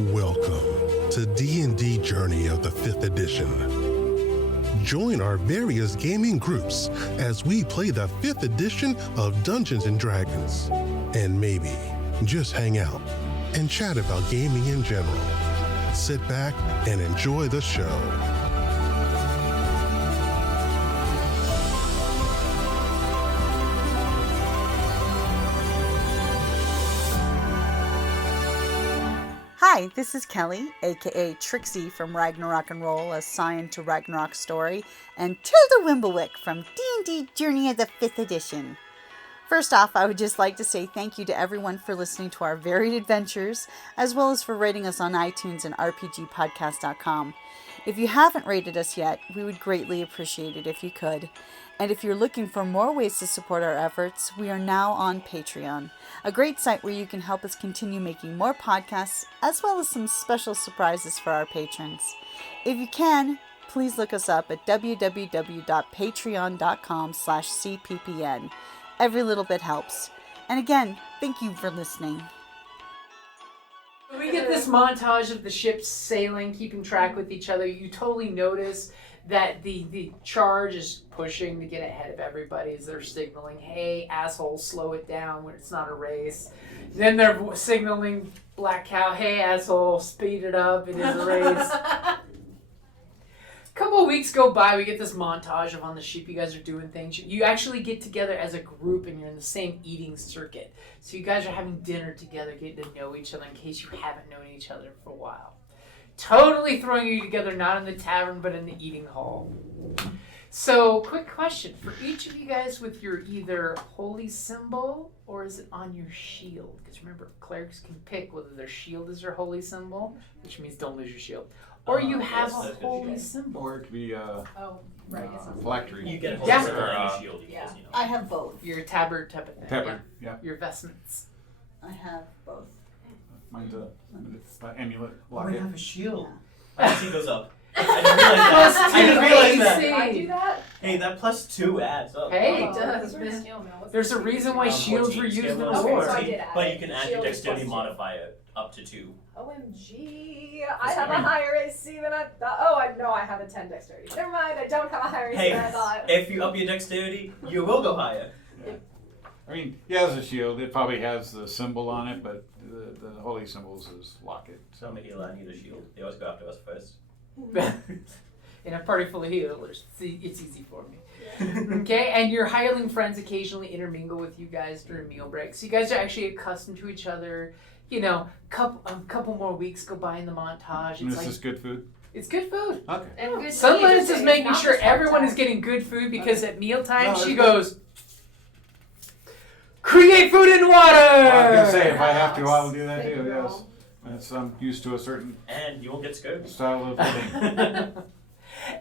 Welcome to D&D Journey of the 5th edition. Join our various gaming groups as we play the 5th edition of Dungeons & Dragons. And maybe just hang out and chat about gaming in general. Sit back and enjoy the show. Hi, this is Kelly, aka Trixie from Ragnarok and Roll, assigned to Ragnarok Story, and Tilda Wimblewick from D&D Journey of the 5th edition. First off, I would just like to say thank you to everyone for listening to our varied adventures, as well as for rating us on iTunes and rpgpodcast.com. If you haven't rated us yet, we would greatly appreciate it if you could. And if you're looking for more ways to support our efforts, we are now on Patreon, a great site where you can help us continue making more podcasts, as well as some special surprises for our patrons. If you can, please look us up at www.patreon.com/cppn. Every little bit helps. And again, thank you for listening. We get this montage of the ships sailing, keeping track with each other. You totally notice that the charge is pushing to get ahead of everybody as they're signaling, hey, assholes, slow it down when it's not a race. Then they're signaling Black Cow, hey, asshole, speed it up, it is a race. A couple of weeks go by, we get this montage of on the ship, you guys are doing things. You actually get together as a group and you're in the same eating circuit. So you guys are having dinner together, getting to know each other in case you haven't known each other for a while. Totally throwing you together, not in the tavern, but in the eating hall. So, quick question. For each of you guys with your either holy symbol or is it on your shield? Because remember, clerics can pick whether their shield is their holy symbol, which means don't lose your shield. Or you have a holy symbol. Or it could be phylactery. You get a Yeah. holy symbol on your shield. Yeah. You know. I have both. Your tabard type of thing. Tabard, yeah. Your vestments. I have both. Mine's a amulet. Oh, I Locket. have a shield. Yeah. My AC goes up. I didn't realize that. Did I do that? Hey, that +2 adds up. Hey, Oh, it does, that's where man. skill now. What's There's a the reason why shields 14 were used in the skill war. bonus. So I did add But it. you can add Shield your is dexterity +2. modifier up to 2. OMG, I have a higher AC than I thought. Oh, I know I have a 10 dexterity. Never mind, I don't have a higher AC Hey, than I thought. if you up your dexterity, you will go higher. I mean, he has a shield. It probably has the symbol on it, but the holy symbols is locket. So I'm a healer, I need a shield. They always go after us first. In a party full of healers, it's easy for me. Okay, and your hireling friends occasionally intermingle with you guys during meal breaks. So you guys are actually accustomed to each other. You know, couple more weeks go by in the montage. And It's is this good food? it's good food. Okay. And good Sunlands sleep is making not sure just hard everyone is time. getting good food because at mealtime No, she that's goes, create food and water! I was gonna say if I have to, I will do that Thank too. you, Yes, girl. that's I'm used to a certain And you won't get scared. style of living.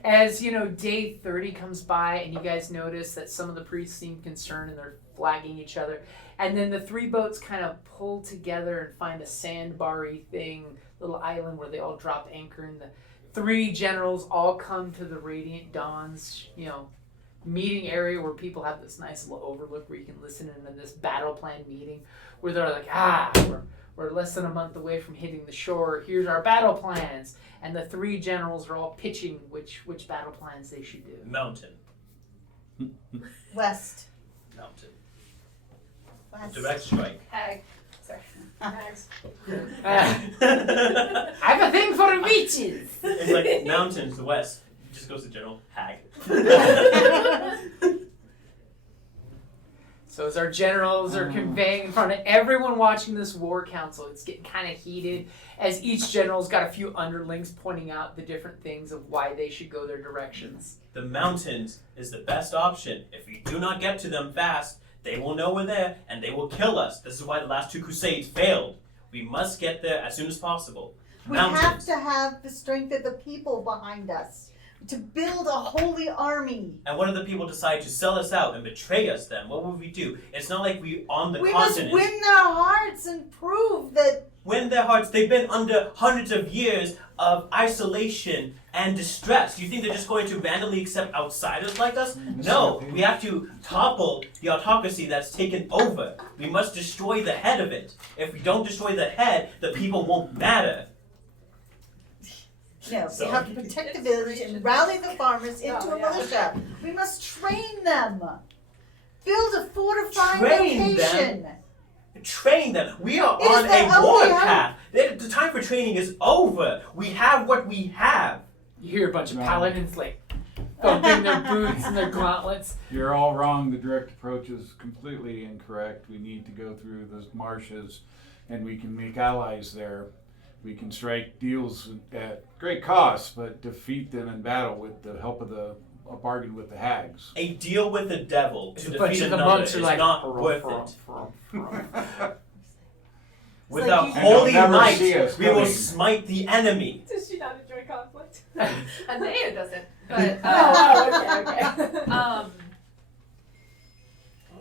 As you know, day 30 comes by and you guys notice that some of the priests seem concerned and they're flagging each other. And then the three boats kind of pull together and find a sandbar-y thing, little island where they all drop anchor. And the three generals all come to the Radiant Dawn's, meeting area where people have this nice little overlook where you can listen in on this battle plan meeting where they're like, we're less than a month away from hitting the shore. Here's our battle plans. And the three generals are all pitching which battle plans they should do. Mountain. West. Mountain. West. Direct strike. Hag. Sorry. Hags. I have a thing for beaches. It's like mountains, the west. It just goes to general hag. So as our generals are conveying in front of everyone watching this war council, it's getting kind of heated as each general's got a few underlings pointing out the different things of why they should go their directions. The mountains is the best option. If we do not get to them fast, they will know we're there and they will kill us. This is why the last 2 crusades failed. We must get there as soon as possible. We have to have the strength of the people behind us to build a holy army. And what if the people decide to sell us out and betray us then? What would we do? It's not like we on the We must continent. win their hearts and prove that. Win their hearts. They've been under hundreds of years of isolation and distress. Do you think they're just going to randomly accept outsiders like us? No. We have to topple the autocracy that's taken over. We must destroy the head of it. If we don't destroy the head, the people won't matter. No, So- we have to protect the village and rally the farmers into a militia. We must train them. Build a fortified Train location. them? Train them. We are Is on that a war okay? path. The time for training is over. We have what we have. You hear a bunch of No. paladins like thumping their boots and their gauntlets. You're all wrong. The direct approach is completely incorrect. We need to go through the marshes, and we can make allies there. We can strike deals at great cost, but defeat them in battle with the help of a bargain with the hags. A deal with the devil to A bunch defeat of the another monks is are like, not worth it. With like a you- holy And they'll never might, see us we will coming. smite the enemy. Does she not enjoy conflict? Anea doesn't, but Okay.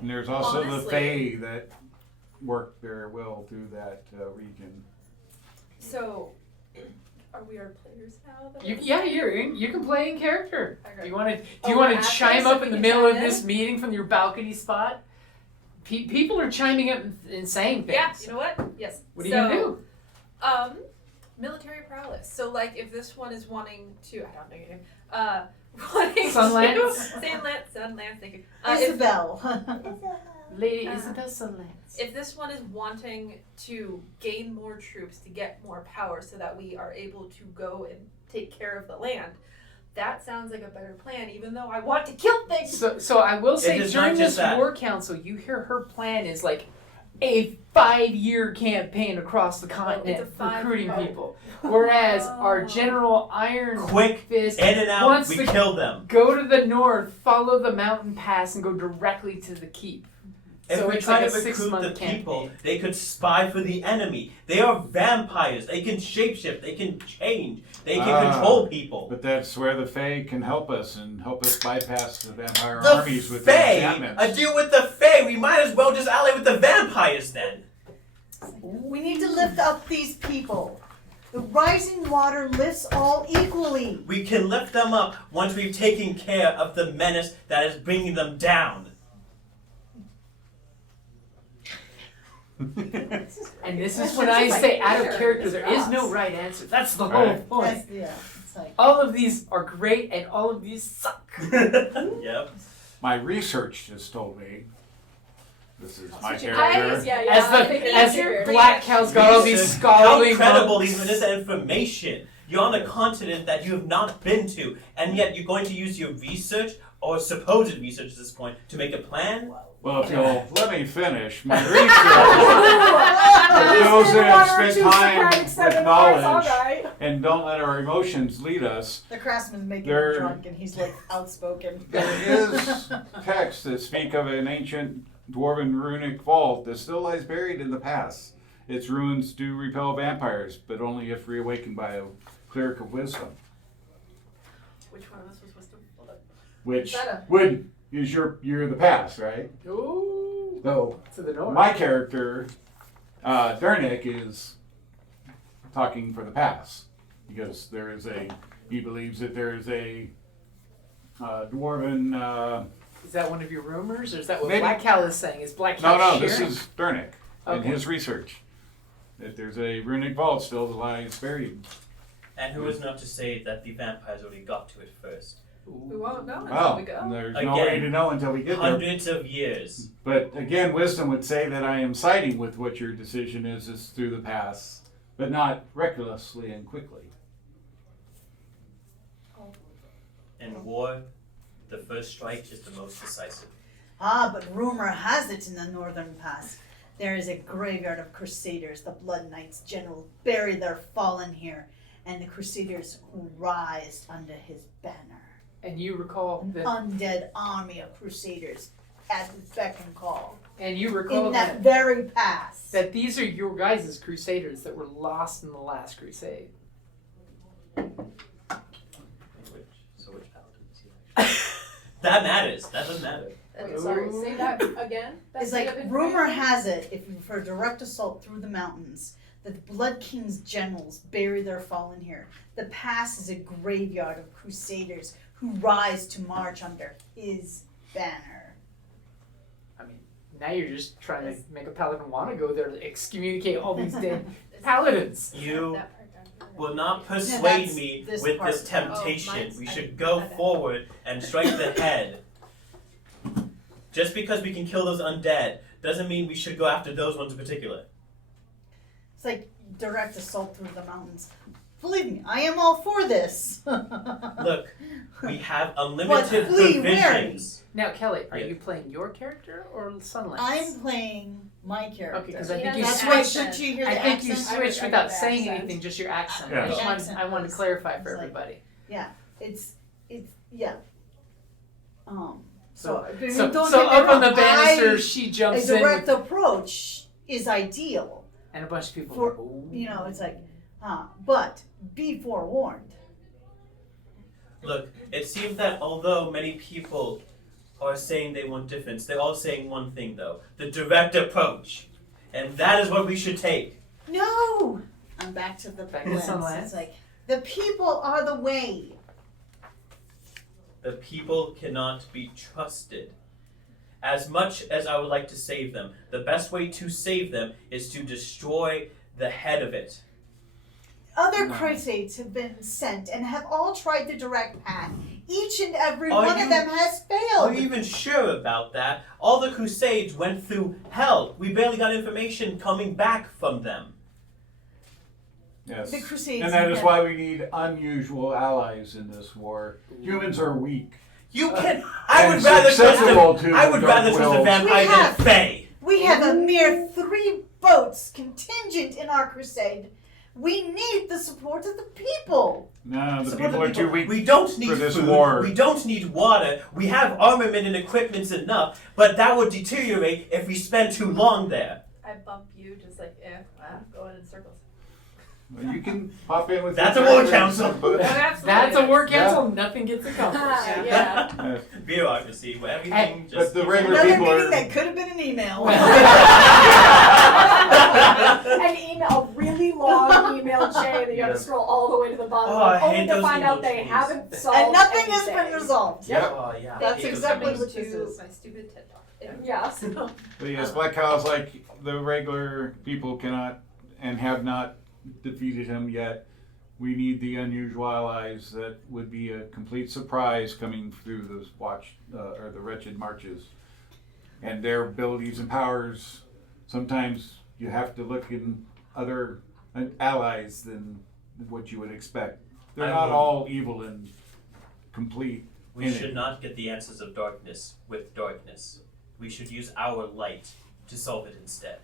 And there's also the Honestly. Fae that work very well through that region. so are we our players now? You can play in character. Okay. Do you want to Oh, we're chime actors, up so in we the can middle of chime this in? meeting from your balcony spot? People are chiming up and saying things. Yeah, you know what? Yes. What are you gonna do? Military prowess. So like if this one is wanting to, I don't know your name. Wanting Sunlance? to Sunlance, thank you. Isabel. Lady Uh, Isabel Sunlance. If this one is wanting to gain more troops to get more power so that we are able to go and take care of the land, that sounds like a better plan, even though I want to kill things. So I will say It is during not this just that. war council, you hear her plan is like a 5-year campaign across the continent it's a 5 recruiting year. people. Whereas our Oh. General Iron Quick, Fist in and out, wants we to kill them. go to the north, follow the mountain pass, and go directly to the keep. If So we it's try like to a recruit 6-month the people, campaign. they could spy for the enemy. They are vampires. They can shapeshift. They can change. They can control people. But that's where the Fae can help us and help us bypass the vampire The armies with their Fae! enchantments. A deal with the Fae! We might as well just ally with the vampires then. We need to lift up these people. The rising water lifts all equally. We can lift them up once we've taken care of the menace that is bringing them down. And this is when I say out of character, there is no right answer. That's the whole Right. point. That's, yeah, it's like, All of these are great and all of these suck. Yep. My research just told me, this is my Switching character, eyes, yeah, As I think as easier. Black Cow's got all these Research. scholarly How credible monks. even is that information? You're on a continent that you have not been to, and yet you're going to use your research, or supposed research at this point, to make a plan? well, if you'll let me finish, my research, those that have spent time with knowledge Alright. and don't let our emotions lead us, the craftsman's making They're- him drunk and he's like outspoken. there is texts that speak of an ancient dwarven runic vault that still lies buried in the past. Its ruins do repel vampires, but only if reawakened by a cleric of wisdom, Which one of us was wisdom? Hold up. which Better. would is you're the past, right? Ooh, So to the north. my character, Dernick, is talking for the past because he believes that there is a dwarven. Is that one of your rumors, or is that what Maybe. Black Cow is saying? Is Black Cow No, this sharing? is Dernick in Okay. his research. That there's a runic vault still that lies buried. And who is not to say that the vampires already got to it first? We won't know until Well, we go. there's Again, no way to know until we get there. Hundreds of years. But again, wisdom would say that I am siding with what your decision is through the past, but not recklessly and quickly. In war, the first strike is the most decisive. Ah, but rumor has it in the northern pass, there is a graveyard of crusaders. The Blood Knights General bury their fallen here, and the crusaders who rise under his banner. And you recall An that, undead army of crusaders at his beck and call. recall In that very pass. that these are your guys' crusaders that were lost in the last crusade. Which paladins? That matters. That doesn't matter. Wait, sorry, say that again. That It's bit like, of rumor information? has it, if you for a direct assault through the mountains, that the Blood King's generals bury their fallen here. The pass is a graveyard of crusaders who rise to march under his banner. I mean, now you're just trying to make a paladin want to go there to excommunicate all these dead paladins. You That part down here. will not persuade that's me this with part. this temptation. mine's- We I- should go my bad. forward and strike the head. Just because we can kill those undead doesn't mean we should go after those ones in particular. It's like direct assault through the mountains. Believe me, I am all for this. Look, we have But unlimited flee provisions. Now, Kelly, are Yeah. you playing your character or Sunlight? I'm playing my character. Okay, because I He think has you That's an why switched. accent. should you hear I the think you accent? switched I without get the saying accent. anything, just your accent. Yeah. I just The want, accent I want to was- clarify for was like- everybody. Yeah, it's yeah. So, I mean, so, don't so get me up on the wrong, banister, she a jumps in, direct with, approach is ideal. and a bunch of people. for- go, "Ooh." You know, it's like, but be forewarned. Look, it seems that although many people are saying they want difference, they're all saying one thing though: the direct approach, and that is what we should take. No, I'm back to the Back to lens. Sunlight. It's like the people are the way. The people cannot be trusted. As much as I would like to save them, the best way to save them is to destroy the head of it. Other No. crusades have been sent and have all tried the direct path. Each and every Are one you- of them has Are failed. you even sure about that? All the crusades went through hell. We barely got information coming back from them. Yes. The crusades. And that is have- why we need unusual allies in this war. Humans are weak. You can. I And would rather trust susceptible the. to I the would dark rather trust a wills. vampire We than a have- fae. We have a mere 3 boats contingent in our crusade. We need the support of the people. No, the Support people the are too weak. We don't need for this food. war. We don't need water. We have armament and equipments enough, but that would deteriorate if we spend too long there. I bump you just like, going in circles. Well, you can pop in with. That's your a war friends, council. but- Absolutely. That's a war Yeah. council. Nothing gets accomplished. Yeah. Yes. Bureaucracy, where everything But just. the regular Another people meeting are- that could have been an email. An email, a really long email chain that you have Yeah. to scroll all the way to the bottom, Oh, I of, only hate to those find out email they chains. haven't solved And nothing has anything. been resolved. Yep. Oh, yeah. That's Hate those exactly things. what this to is. my stupid TED talk. Yeah, so But yes, Black Kyle's like the regular people cannot and have not defeated him yet. We need the unusual allies that would be a complete surprise coming through those or the wretched marches, and their abilities and powers. Sometimes you have to look in other allies than what you would expect. They're I not will- all evil and complete. We in should it. not get the answers of darkness with darkness. We should use our light to solve it instead.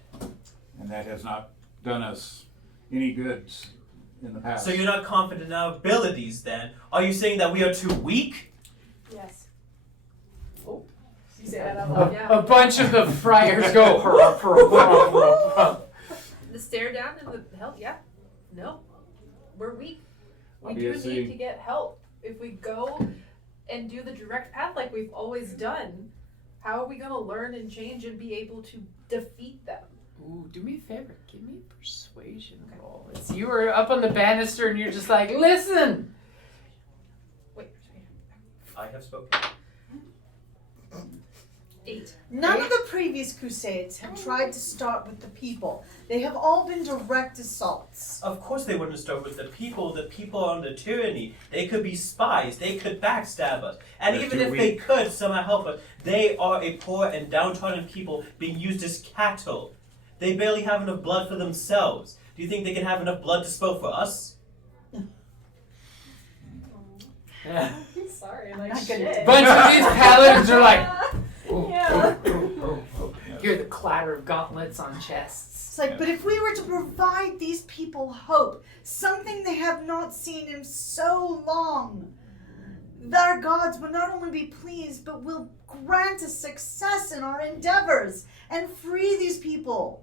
And that has not done us any goods in the past. So you're not confident in our abilities then? Are you saying that we are too weak? yes. Oh, you say that out loud. A bunch of the friars go. "Hurrah, hurrah, hurrah, hurrah." The stare down and the help, yeah. No. We're weak. We Obviously. do need to get help. If we go and do the direct path like we've always done, how are we gonna learn and change and be able to defeat them? Ooh, do me a favor. Give me a persuasion roll. It's you were up on the banister and you're just like, listen. Wait, I have spoken. 8. None of the previous crusades have tried to start with the people. They have all been direct assaults. Of course they wouldn't start with the people. The people are under tyranny. They could be spies. They could backstab us. And They're even too if they weak. could somehow help us, they are a poor and downtrodden people being used as cattle. They barely have enough blood for themselves. Do you think they can have enough blood to spill for us? Yeah. Sorry, I'm like not gonna shit. do Bunch of these paladins are like, Yeah. hear the clatter of gauntlets on chests. It's like, but if we were to provide these people hope, something they have not seen in so long, our gods will not only be pleased, but will grant us success in our endeavors and free these people.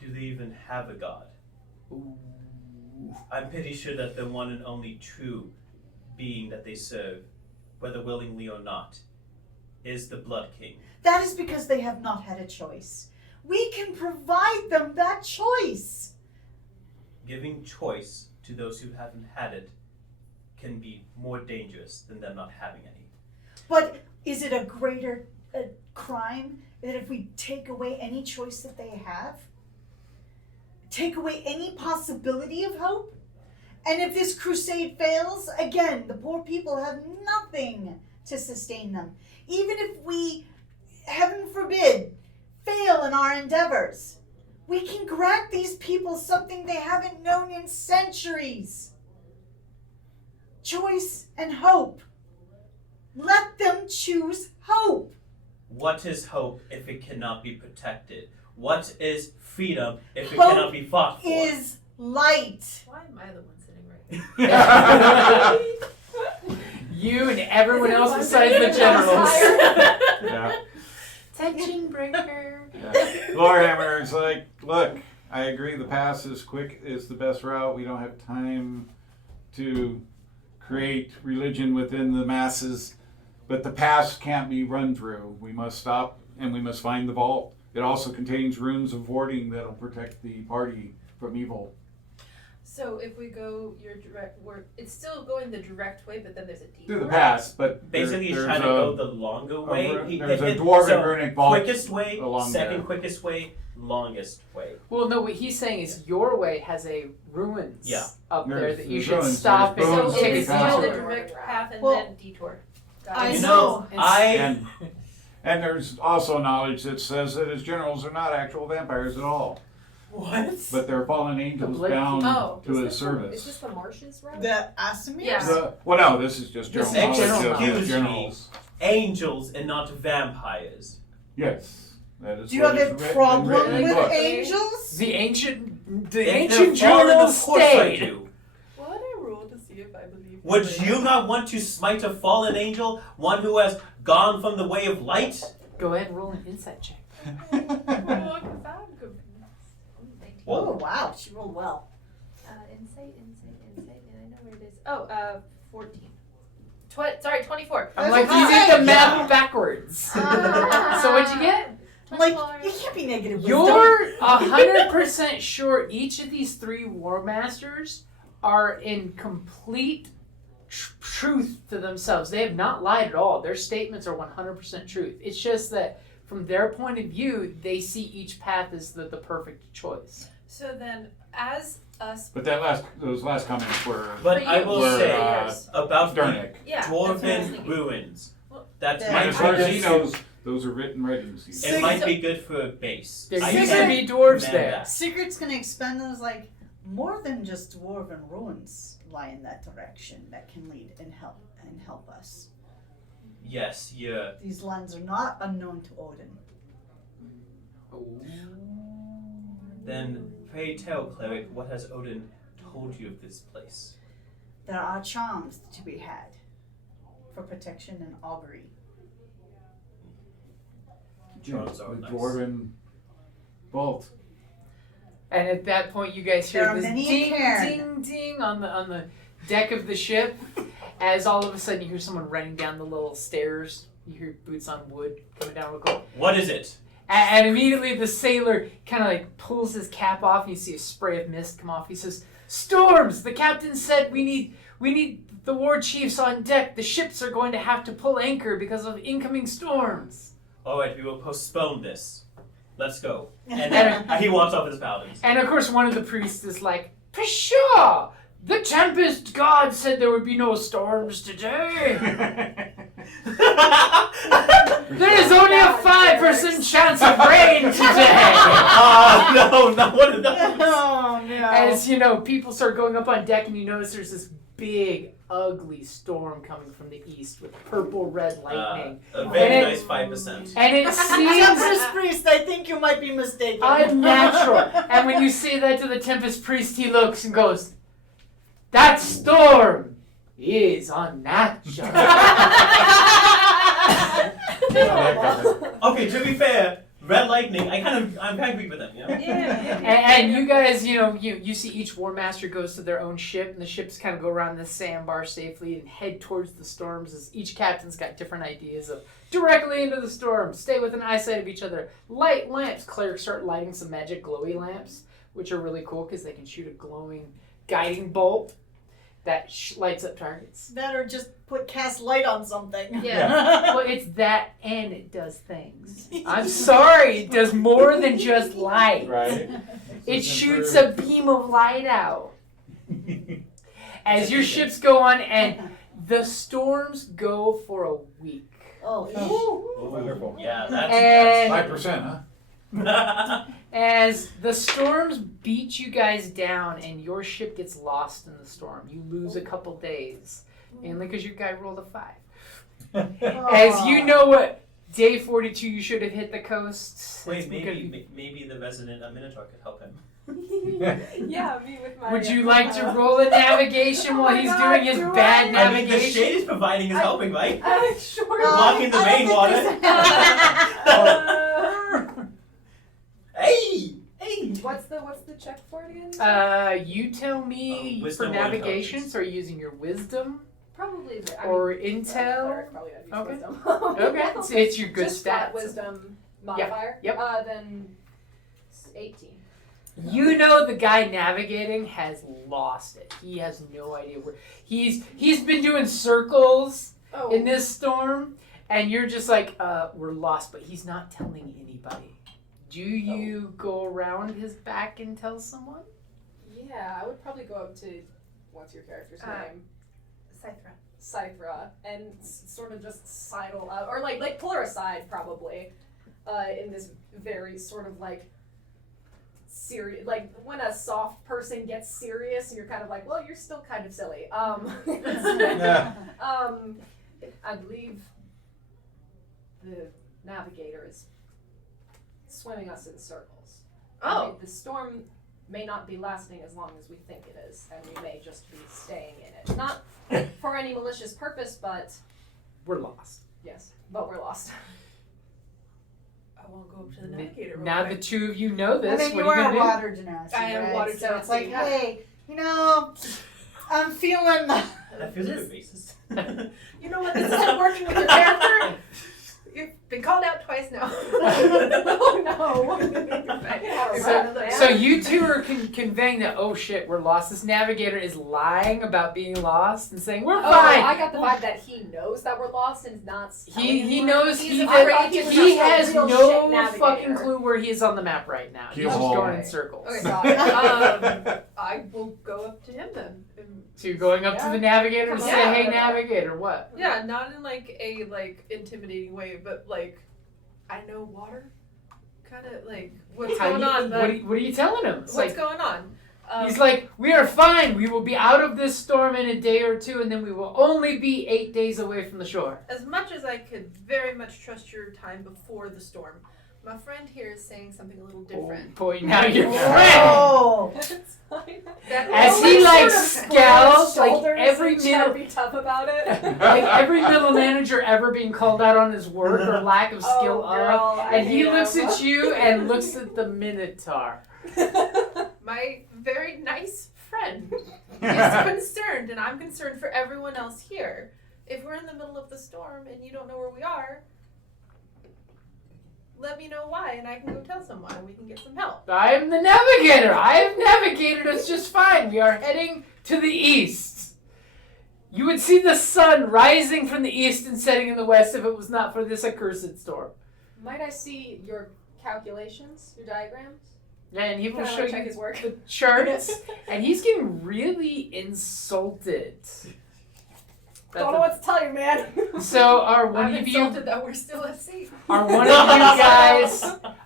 Do they even have a god? I'm pretty sure that the one and only true being that they serve, whether willingly or not, is the Blood King. That is because they have not had a choice. We can provide them that choice. Giving choice to those who haven't had it can be more dangerous than them not having any. But is it a greater crime that if we take away any choice that they have? Take away any possibility of hope? And if this crusade fails, again, the poor people have nothing to sustain them. Even if we, heaven forbid, fail in our endeavors, we can grant these people something they haven't known in centuries. Choice and hope. Let them choose hope. What is hope if it cannot be protected? What is freedom if it Hope cannot be fought for? is light. Why am I the one sitting right here? You and everyone else besides the generals. Yeah. Tension breaker. Yeah. Lorehammer is like, look, I agree the pass is the best route. We don't have time to create religion within the masses, but the pass can't be run through. We must stop and we must find the vault. It also contains runes of warding that'll protect the party from evil. So if we go your direct, it's still going the direct way, but then there's a detour. Through the pass, but Basically, he's there's trying to go the longer way. There's a dwarven runic vault. Quickest way, along second there. quickest way, longest way. Well, no, what he's saying is your way has a ruins Yeah. up there There's- that you there's should ruins, stop there's and So bones take that a it's you still found. the detour. direct path and Well, then detour. I You know. know, It's- And there's also knowledge that says that his generals are not actual vampires at all, What? but they're fallen angels Blake- bound Oh, to his Is this service. the marshes route? The Asamirs? Yeah. Well, no, this is just This general is knowledge of excuse his me. generals. Angels and not vampires. Yes, that is. Do you what have is a written problem in with books. angels? The ancient If they're generals fallen, of course I stayed. do. What did I roll to see if I believe? Would you not want to smite a fallen angel, one who has gone from the way of light? Go ahead and roll an insight check. Roll 'cause I'm good. 19. Oh, wow. She rolled well. Insight, and I know where it is. Oh, 14. 24. I'm That's like, you okay. did the math backwards. So what'd you get? Like, 24. you can't be negative wisdom. You're 100% sure each of these three War Masters are in complete truth to themselves. They have not lied at all. Their statements are 100% truth. It's just that from their point of view, they see each path as the perfect choice. So then, as us. But those last comments were. But For I you, will were, say yours. about the Dernic. Yeah. that's what I was dwarven thinking. ruins. Well, That's Yeah. might And as far be as good he for- knows, those are written right in the It seed. might be good for a base. There I used can to be dwarves command there. that. Secret's gonna expand those like more than just dwarven ruins lie in that direction that can lead and help us. Yes, yeah. These lands are not unknown to Odin. Then pray tell, cleric, what has Odin told you of this place? There are charms to be had for protection and augury. Charms are The nice. dwarven vault. And at that point, you guys There hear are this many ding, cairn. ding, ding on the deck of the ship. As all of a sudden, you hear someone running down the little stairs. You hear boots on wood coming down real quick. What is it? And immediately the sailor kind of like pulls his cap off. And you see a spray of mist come off. He says, "Storms! The captain said we need the war chiefs on deck. The ships are going to have to pull anchor because of incoming storms." Alright, we will postpone this. Let's go. And then he walks off his paladins. And of course, one of the priests is like, "Pshaw! The Tempest God said there would be no storms today. There is only a 5% chance of rain today." No, not one of those. Oh no. As you know, people start going up on deck, and you notice there's this big, ugly storm coming from the east with purple-red lightning. A very And it- nice 5%. And it Tempest seems priest, I think you might be mistaken. unnatural. And when you say that to the Tempest Priest, he looks and goes, "That storm is unnatural." Okay, to be fair, red lightning, I'm kind of weak with them, you know? And you guys, you see each War Master goes to their own ship, and the ships kind of go around this sandbar safely and head towards the storms, as each captain's got different ideas of directly into the storm, stay within eyesight of each other, light lamps. Clerics start lighting some magic glowy lamps, which are really cool because they can shoot a glowing guiding bolt that lights up targets. That or just cast light on something. Yeah. Well, it's that, and it does things. I'm sorry, it does more than just light. Right. It shoots a beam of light out. as your ships go on, and the storms go for a week. Wonderful. Yeah, that's And 5%, huh? as the storms beat you guys down and your ship gets lost in the storm, you lose a couple days, mainly because your guy rolled a 5. As you know what, day 42 you should have hit the coast. Wait, maybe the resident Minotaur could help him. Yeah, me with my. Would you like to roll a navigation Oh while my he's God, doing his do bad I? I mean, the navigation? shade is providing is helping, right? Sure. Blocking the main water. Hey! What's the check for it again? You tell me for Wisdom or navigation, intelligence? so are you using your wisdom Probably. or Cleric intel? probably use Okay. wisdom. Okay, it's your good Just flat stats. wisdom modifier. Yep. Then 18. You know the guy navigating has lost it. He has no idea where he's been doing circles Oh. in this storm, and you're just like, we're lost, but he's not telling anybody. Do you go around his back and tell someone? Yeah, I would probably go up to what's your character's name? Scythra, and sort of just sidle out, or like pull her aside probably, in this very sort of like serious, like when a soft person gets serious and you're kind of like, well, you're still kind of silly. I believe the navigator is swimming us in circles. Oh. The storm may not be lasting as long as we think it is, and we may just be staying in it. Not for any malicious purpose, but We're lost. yes, but we're lost. I won't go up to the navigator. real Now quick. the two of you know this. I mean, what you are you are gonna do? water genasi, I am right? water So it's like, genasi. hey, I'm feeling the... That feels a bit racist. You know what? This isn't working with your character. You've been called out twice now. Oh no! So you two are conveying that, oh shit, we're lost. This navigator is lying about being lost and saying, we're Oh, fine. I got the vibe that he knows that we're lost and is not. He knows He's he afraid to he trust a has real shit no navigator. fucking clue where he is on the map right now. He's Keep just on. going in circles. Okay. Got it. I will go up to him then. So you're going up to the navigator and Come say, on. hey navigator, what? Yeah, not in like a intimidating way, but like I know water. Kind of like what's How going you- on. what are you telling him? It's What's like, going on? he's like, we are fine. We will be out of this storm in a day or two, and then we will only be 8 days away from the shore. As much as I could very much trust your time before the storm, my friend here is saying something a little different. Oh boy, now your friend. Oh! It's fine. As Well, he like, like sort of square scowls, his like shoulders every and try to middle, be tough about it. like every middle manager ever being called out on his work or lack of skill Oh, girl, I and he hate looks him. at you and looks at the Minotaur. My very nice friend is concerned, and I'm concerned for everyone else here. If we're in the middle of the storm and you don't know where we are, let me know why, and I can go tell someone, and we can get some help. I am the navigator. I have navigated us just fine. We are heading to the east. You would see the sun rising from the east and setting in the west if it was not for this accursed storm. Might I see your calculations, your diagrams? Yeah, and he will Can I show check you his work? the charts, and he's getting really insulted. Don't know what to tell you, man. So are one I'm of you insulted that we're still at sea. are one of you guys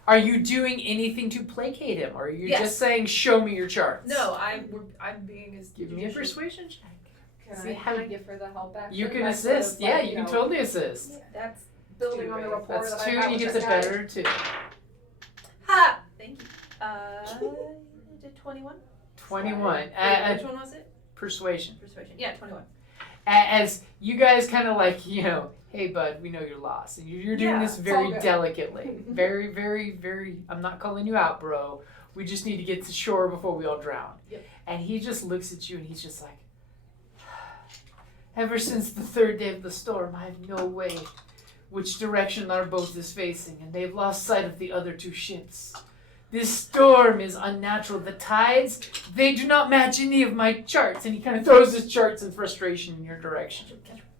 are you doing anything to placate him, or are you Yes. just saying show me your charts? No, I'm being as Give me a judicious. persuasion check. Can See I, how- can I give her the help back? You can That's sort of assist. like, Yeah, you can know, totally assist. That's building on the Two, rapport That's that 2 I have and he with gets a this guy. better 2. ha. Thank you. Did 21? 21. Wait, which one was it? Persuasion. Persuasion. Yeah, 21. As you guys kind of like, hey bud, we know you're lost. And you're doing Yeah, this it's very all good. delicately. Very, very, very, I'm not calling you out, bro. We just need to get to shore before we all drown. Yep. And he just looks at you and he's just like, ever since the 3rd day of the storm, I have no way which direction our boat is facing, and they've lost sight of the other 2 ships. This storm is unnatural. The tides, they do not match any of my charts. And he kind of throws his charts in frustration in your direction.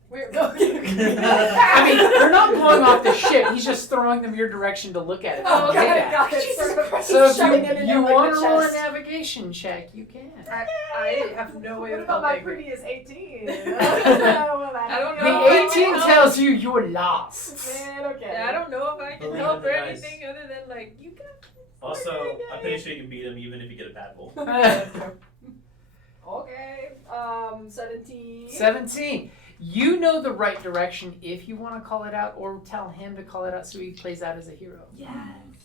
We're I mean, they're not blowing off the ship. He's just throwing them your direction to look at it. Oh, Like okay, that. got it. Sort of So shoving if it in you like want the to roll a chest. navigation, navigation check, you can. I have no way What of about my helping. previous 18? I don't know. The if I can 18 help. tells you you're lost. Man, okay. Yeah, I don't know if I can Believe help in the or dice. anything other than like you can. Also, I'm pretty sure you can beat him even if you get a bad roll. Okay. 17. 17. You know the right direction if you want to call it out, or tell him to call it out so he plays out as a hero. Yes.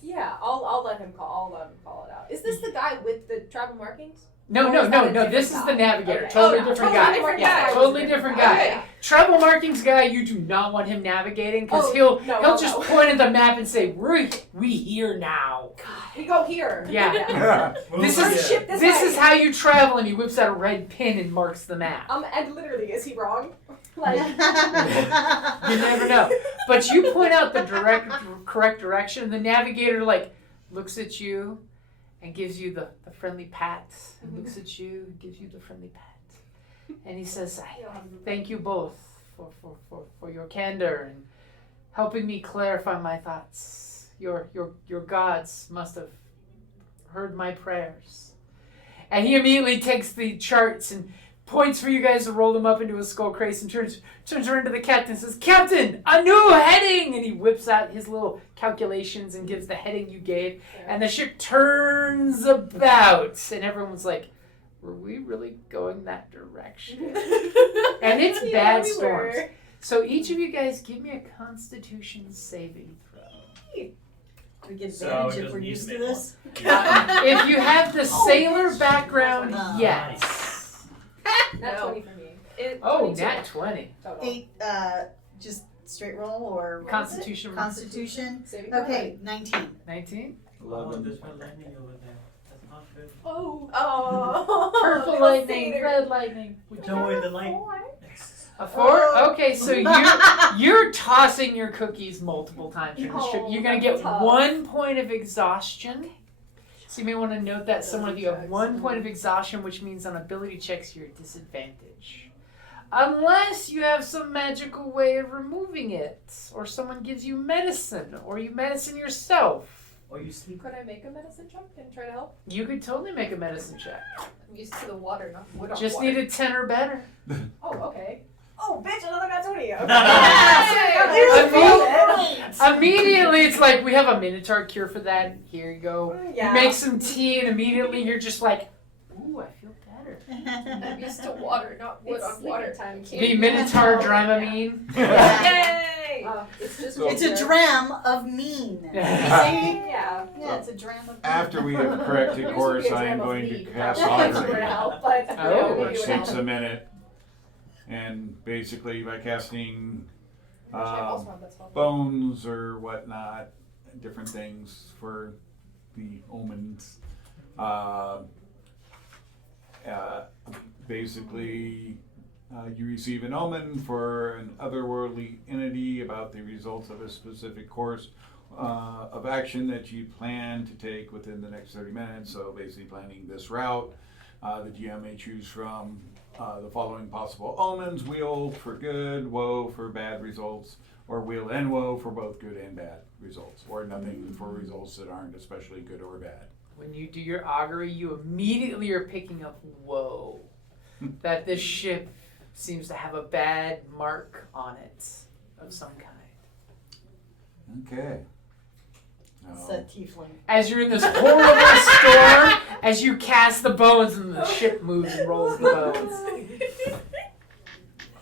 Yeah, I'll let him call. I'll let him call it out. Is this the guy with the travel markings? No, Or no, is that no, a no. different This is the guy? navigator. Okay. Totally Oh, different totally guy. different Yeah, guy. totally different guy. Okay. Travel markings guy, you do not want him navigating because Oh, he'll no, just no. point at the map and say, we here now. We go here. Yeah. This Move is here. This This way. is how you travel, and he whips out a red pin and marks the map. And literally, is he wrong? Like, You never know. But you point out the correct direction, and the navigator looks at you and gives you the friendly pat. And looks at you and gives you the friendly pat. And he says, I thank you both for your candor and helping me clarify my thoughts. Your gods must have heard my prayers. And he immediately takes the charts and points for you guys to roll them up into a skull case and turns around to the captain and says, Captain, a new heading! And he whips out his little calculations and gives the heading you gave. And the ship turns about. And everyone's like, were we really going that direction? And it's Yeah, bad we storms. were. So each of you guys give me a Constitution saving throw. We get So advantage he if doesn't we're need used to to make this. If you have the sailor background, Oh. yes. Not No. 20 for me. Oh, 22 nat 20. total. 8, just straight roll or what was it? Constitution. Constitution. Saving throw. Okay, 19. 19. Oh, there's no lightning over there. That's not good. Oh. Purple little lightning, satyr. red lightning. Don't worry, the light. A 4? Oh. Okay, so you're tossing your cookies multiple times during the trip. Oh, You're going to that's get tough. 1 point of exhaustion. So you may want to note that some of you have 1 point of exhaustion, which means on ability checks you're at disadvantage. Unless you have some magical way of removing it, or someone gives you medicine, or you medicine yourself. Or you sleep. Could I make a medicine check and try to help? You could totally make a medicine check. I'm used to the water, not wood on Just water. need a 10 or better. Oh, okay. Oh, bitch, another nat 20. Okay. Yeah. Immediately, it's like, we have a Minotaur cure for that. Here you go. Yeah. You make some tea, and immediately you're just like, ooh, I feel better. I'm used to water, not wood It's on water. time. The Minotaur Dramamine. Yay! It's just It's a dram of mean. See? Yeah. Yeah, it's a dram of mean. After we have corrected Yours course, would be a I am dram of going to mead. cast That would Augury, help, but Oh. maybe which it would takes help. a minute. And basically, by casting bones or whatnot, different things for the omens, basically, you receive an omen for an otherworldly entity about the results of a specific course of action that you plan to take within the next 30 minutes. So basically planning this route, the GM may choose from the following possible omens: wheel for good, woe for bad results, or wheel and woe for both good and bad results, or nothing for results that aren't especially good or bad. When you do your augury, you immediately are picking up, whoa, that this ship seems to have a bad mark on it of some kind. Okay. It's a tiefling. As you're in this horrible storm, as you cast the bones and the ship moves and rolls the bones.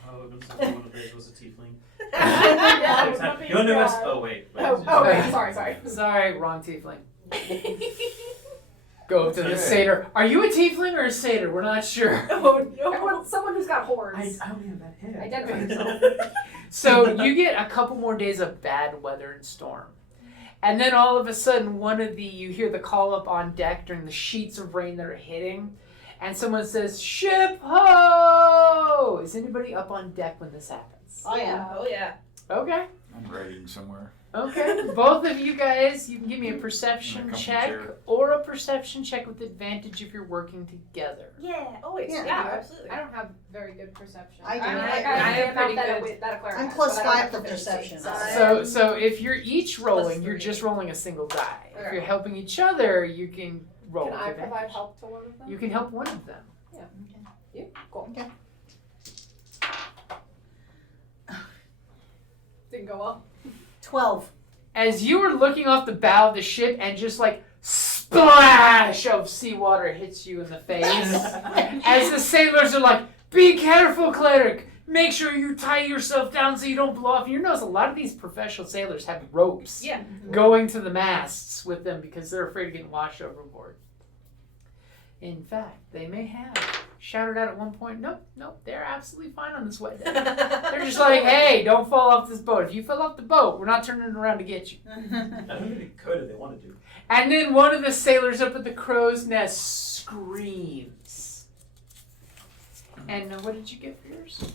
Oh, I'm so one of those was a tiefling. Yeah, Next time. it would You're be, the rest. Oh wait. Oh, wait, sorry. Sorry, wrong tiefling. Go up to the satyr. Are you a tiefling or a satyr? We're not sure. Oh no. Someone who's got horns. I only have that hair. Identify yourself. So you get a couple more days of bad weather and storm. And then all of a sudden, you hear the call up on deck during the sheets of rain that are hitting. And someone says, "Ship ho!" Is anybody up on deck when this happens? I am. Oh yeah. Okay. I'm writing somewhere. Okay. Both of you guys, you can give me a perception And a couple check chairs. or a perception check with advantage if you're working together. Yeah. Always. Yeah. Yeah. Absolutely. I don't have very good perception. I do. I'm I am pretty that good. That a I'm plus but I don't 5 have for proficiency, perception. So if you're each rolling, you're 3. just rolling a single die. If Okay. you're helping each other, you can roll. Can with I advantage. provide help to one of them? You can help one of them. You? Cool. Okay. Didn't go well. 12. As you are looking off the bow of the ship and just like splash of seawater hits you in the face, as the sailors are like, be careful, cleric. Make sure you tie yourself down so you don't blow off. And you notice a lot of these professional sailors have ropes Yeah. going to the masts with them because they're afraid of getting washed overboard. In fact, they may have shouted out at one point, nope, they're absolutely fine on this wet day. They're just like, hey, don't fall off this boat. If you fell off the boat, we're not turning around to get you. I don't think they could if they wanted to. And then one of the sailors up at the crow's nest screams. And what did you get for yours?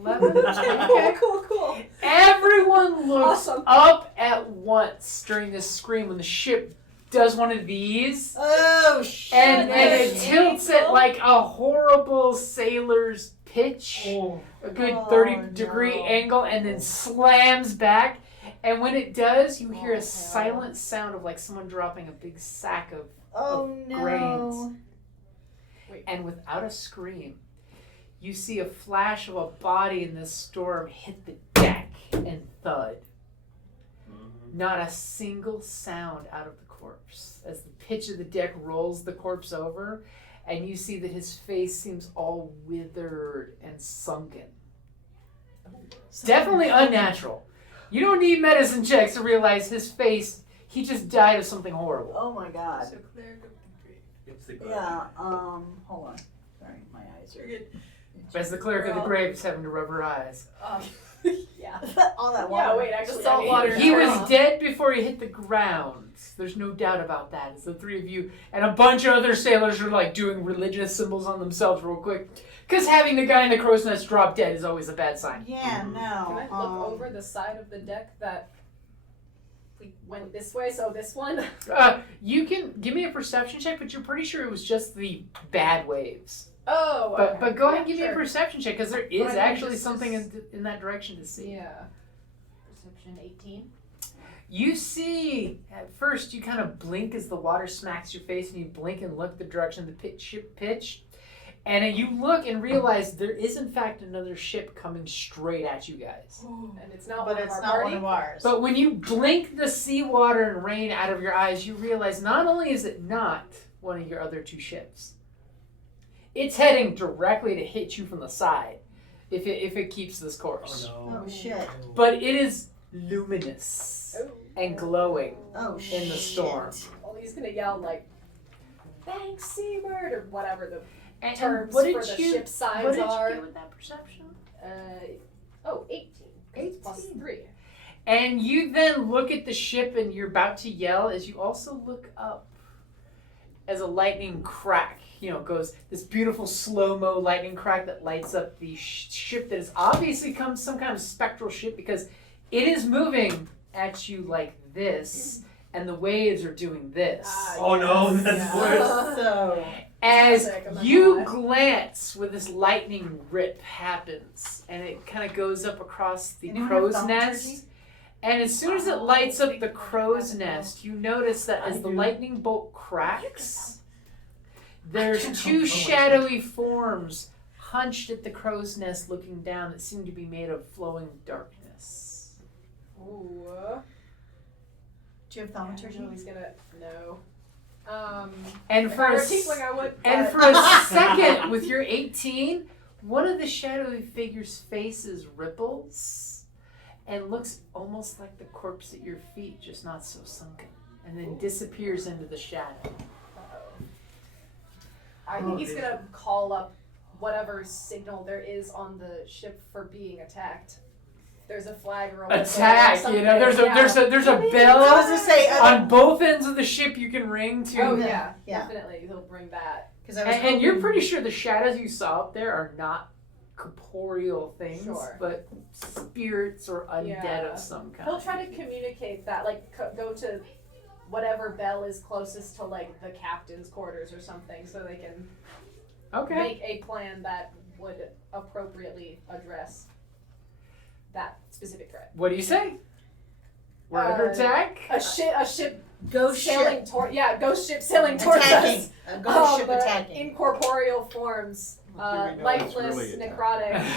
11? Okay. Cool. Everyone looks Awesome. up at once during this scream when the ship does one of these. Oh, shit. And it tilts at like a horrible sailor's pitch, a good 30-degree angle, and then slams back. And when it does, you hear a silent sound of like someone dropping a big sack of grains. And without a scream, you see a flash of a body in this storm hit the deck and thud. Not a single sound out of the corpse. As the pitch of the deck rolls the corpse over, and you see that his face seems all withered and sunken. Definitely unnatural. You don't need medicine checks to realize his face, he just died of something horrible. Oh my god. So cleric of the grave. It's the Yeah, hold on. Sorry, my eyes are good. As the cleric of the grave is having to rub her eyes. Yeah. all that water. Yeah, wait, actually. salt I mean, water. He was dead before he hit the ground. There's no doubt about that. It's the three of you and a bunch of other sailors are like doing religious symbols on themselves real quick. Because having the guy in the crow's nest drop dead is always a bad sign. Yeah, no. Can I look over the side of the deck that we went this way? So this one? You can give me a perception check, but you're pretty sure it was just the bad waves. Oh, okay. But go ahead and Yeah, give me a sure. perception check because there is But I mean, actually this something is- in that direction to see. Yeah. Perception 18. You see, at first you kind of blink as the water smacks your face and you blink and look the direction the ship pitched. And then you look and realize there is in fact another ship coming straight at you guys. And it's not But one it's of our not party. one of ours. But when you blink the seawater and rain out of your eyes, you realize not only is it not one of your other two ships, it's heading directly to hit you from the side if it keeps this course. Oh Oh, shit. But it is luminous Oh. and glowing Oh, shit. in the storm. Well, he's gonna yell like, "Thanks, Seabird," or whatever the And terms what for did the you ship signs what did are. you get with that perception? 18. 18 plus 3. And you then look at the ship and you're about to yell as you also look up as a lightning crack, goes this beautiful slow-mo lightning crack that lights up the ship that has obviously come some kind of spectral ship because it is moving at you like this and the waves are doing this. Oh no, that's worse. So, As Classic, I'm not you gonna lie. glance where this lightning rip happens and it kind of goes up across the Anyone crow's have nest. thaumaturgy? And as soon as it lights up the crow's nest, you notice that as the lightning bolt cracks, there's two shadowy forms hunched at the crow's nest looking down that seem to be made of flowing darkness. Ooh. do you have I know thaumaturgy? he's gonna know. And If for I were a a tiefling, I would. And but- for a second, with your 18, one of the shadowy figure's faces ripples and looks almost like the corpse at your feet, just not so sunken, and then disappears into the shadow. I think he's gonna call up whatever signal there is on the ship for being attacked. There's a flag or a whistle or Attack! something. There's a Yeah. there's a I was bell gonna say, on both ends of the ship you can ring to. Oh Yeah, yeah, yeah. definitely. He'll bring that. because I was And you're hoping- pretty sure the shadows you saw up there are not corporeal things, Sure. but spirits or undead Yeah. of some kind. He'll try to communicate that, like go to whatever bell is closest to like the captain's quarters or something, so they can Okay. make a plan that would appropriately address that specific threat. What do you say? We're under attack. A ship Ghost sailing ship. toward. Yeah, ghost ship sailing towards Attacking. us. A ghost ship They're attacking. Incorporeal forms, Do we know it's lifeless, really attacking? necrotic.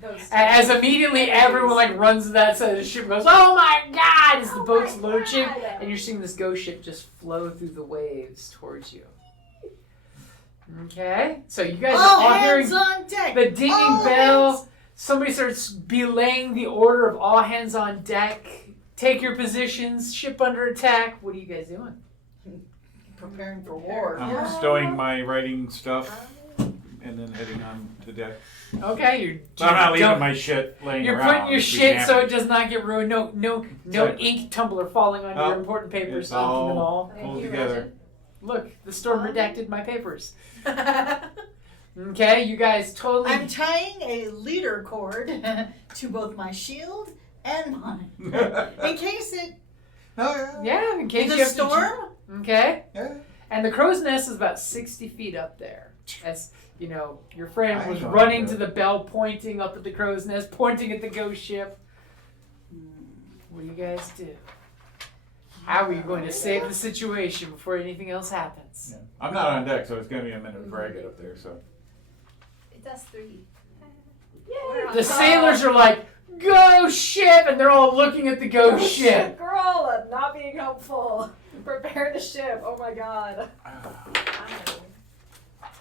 Those As immediately everyone like runs to that side of the ship and goes, "Oh my God!" as the boat's my lurching, God. and you're seeing this ghost ship just flow through the waves towards you. Okay, so you guys All are all hearing hands on deck. the dinging All bell. hands. Somebody starts belaying the order of all hands on deck. Take your positions. Ship under attack. What are you guys doing? Preparing for war. I'm stowing my writing stuff and then heading on to deck. Okay, you're. So I'm not leaving don't- my shit laying You're around. putting your Be shit so it damaged. does not get ruined. No Exactly. ink tumbler falling on Oh, your important papers, it's inking them all all. Thank pulled you, together. Look, the storm redacted my papers. Okay, you guys totally. I'm tying a leader cord to both my shield and mine. In case it Oh, Yeah, in case in you the have storm. Okay, yeah. and the crow's nest is about 60 feet up there. As you know, your friend I was know running that. to the bell, pointing up at the crow's nest, pointing at the ghost ship. What do you guys do? How are you going to save the situation before anything else happens? Yeah. I'm not on deck, so it's going to be a minute before I get up there. So It does 3. The sailors are like, "Ghost ship!" and they're all looking at the ghost ship. Girl, not being helpful. Prepare the ship. Oh my God.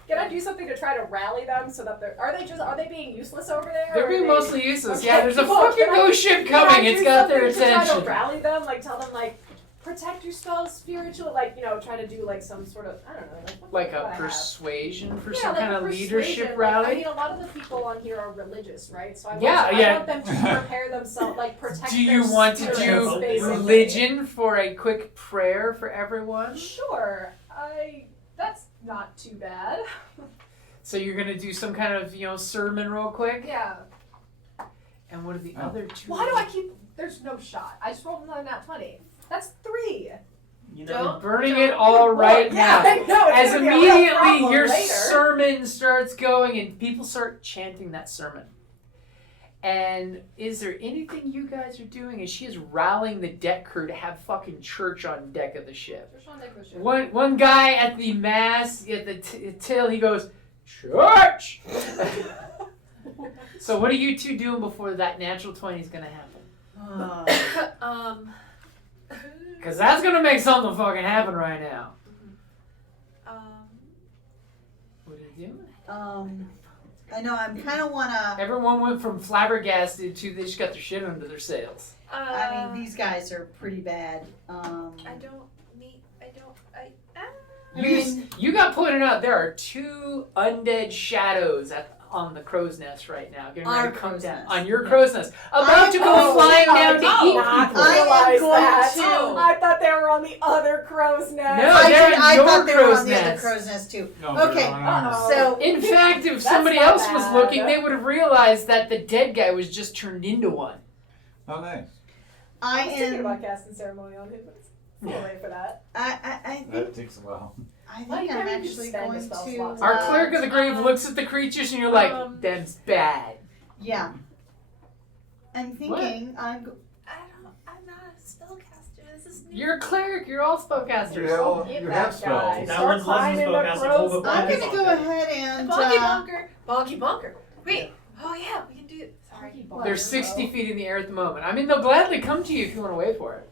Can I do something to try to rally them so that are they being useless over there? They're or being are they- mostly useless. Okay, Yeah, there's a well, fucking can I- ghost ship can I coming. do It's got their something to try attention. to rally them, like tell them like protect yourselves spiritual, like try to do like some sort of I don't know, Like what a I have. persuasion for Yeah, some like kind a of persuasion, leadership like, rally. I mean, a lot of the people on here are religious, right? So I want, Yeah, yeah. I want them to prepare themselves, like protect. Do you their want to spirits, do basically. religion for a quick prayer for everyone? Sure, that's not too bad. So you're gonna do some kind of sermon real quick. Yeah. And what are the Oh. other two? Why do I keep? There's no shot. I just rolled another nat 20. That's 3. You We're know, burning it all right yeah, now. I know, it's As gonna be a real immediately problem your later. sermon starts going and people start chanting that sermon. And is there anything you guys are doing? And she is rallying the deck crew to have fucking church on deck of the ship. Just wanna take the ship. One guy at the mast, at the tail, he goes, "Church!" So what are you two doing before that natural 20 is going to happen? Because that's going to make something fucking happen right now. What are you doing? I know I'm kind of wanna. Everyone went from flabbergasted to they just got their shit under their sails. I mean, these guys are pretty bad. You got pointed out there are 2 undead shadows on the crow's nest right now. Getting ready Our to come crow's down. nest. On your crow's nest. About to go flying down to eat Not people. I am realize going that. to- I thought they were on the other crow's nest. No, I they're on your thought they were crow's on the other nest. crow's nest too. no, they're Okay, on ours. Uh-oh. So In fact, if That's somebody not else was bad. looking, they would have realized that the dead guy was just turned into one. Oh, nice. I was thinking am. about casting ceremony on him, but it's a little late for that. I think That takes a while. I Well, think you I'm can't just actually spend a going spell to. slot. Our cleric of the grave looks at the creatures and you're like, them's bad. Yeah. I'm thinking I'm. I'm not a spellcaster. This is new. You're a cleric, you're all spellcasters. Well, Get you that have guy. spells. That Start one's less than climbing the spellcaster, crow's over I'm nest. gonna go ahead and. Boggy bonker. Boggy bonker. Wait. Oh yeah, we can do it. Sorry. They're 60 feet in the air at the moment. I mean, they'll gladly come to you if you want to wait for it.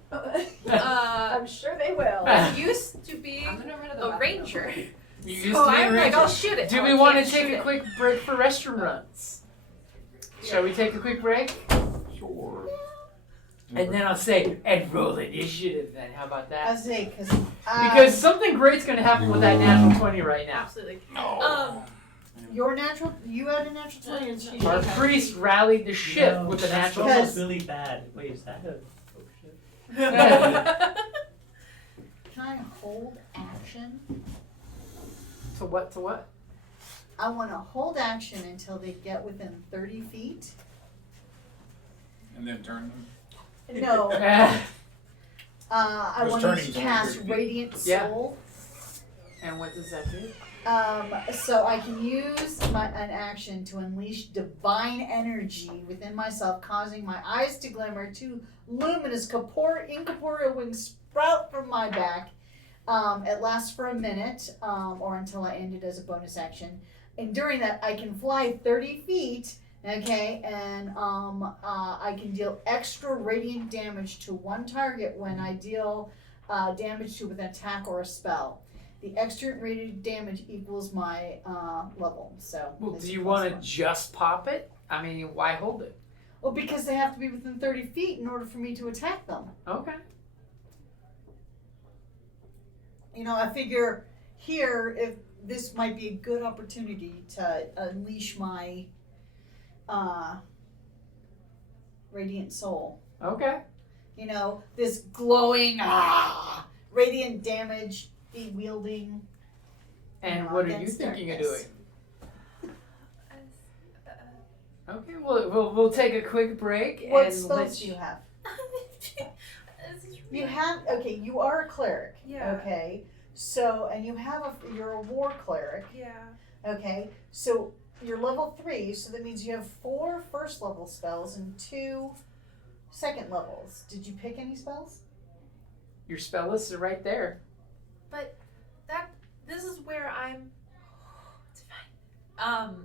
I'm sure they will. I used to be I'm gonna rid of a the ranger. You So used to be a I'm like, ranger. I'll shoot it. Do Oh, we I want to can't take shoot a it. quick break for restroom runs? Shall we take a quick break? Sure. And then I'll say, and roll initiative then. How about I that? say Because something great's going to happen with that natural 20 right now. Absolutely. your natural, you had a natural 20. And she Our had- priest rallied the ship No, with a that natural spell 20. is really bad. Wait, is that a oh shit? Can I hold action? To what? To what? I want to hold action until they get within 30 feet. And then turn them. No, and I Because want to turning's only cast 30 feet. Radiant Yeah. Soul. what does that do? So I can use an action to unleash divine energy within myself, causing my eyes to glimmer. Two luminous incorporeal wings sprout from my back. It lasts for a minute, or until I end it as a bonus action. And during that, I can fly 30 feet. Okay, and I can deal extra radiant damage to one target when I deal damage to with an attack or a spell. The extra radiant damage equals my level. So. Well, do you want to just pop it? I mean, why hold it? Well, because they have to be within 30 feet in order for me to attack them. Okay. You know, I figure here, if this might be a good opportunity to unleash my radiant soul. Okay. You know, this glowing radiant damage wielding. And what are you against thinking of darkness. doing? Okay, we'll take a quick break. What and spells do you have? You have, okay, you are a cleric. Yeah. Okay, so, and you're a war cleric. Yeah. Okay, so you're level 3, so that means you have 4 first level spells and 2 second levels. Did you pick any spells? Your spell list is right there. But this is where I'm. It's fine.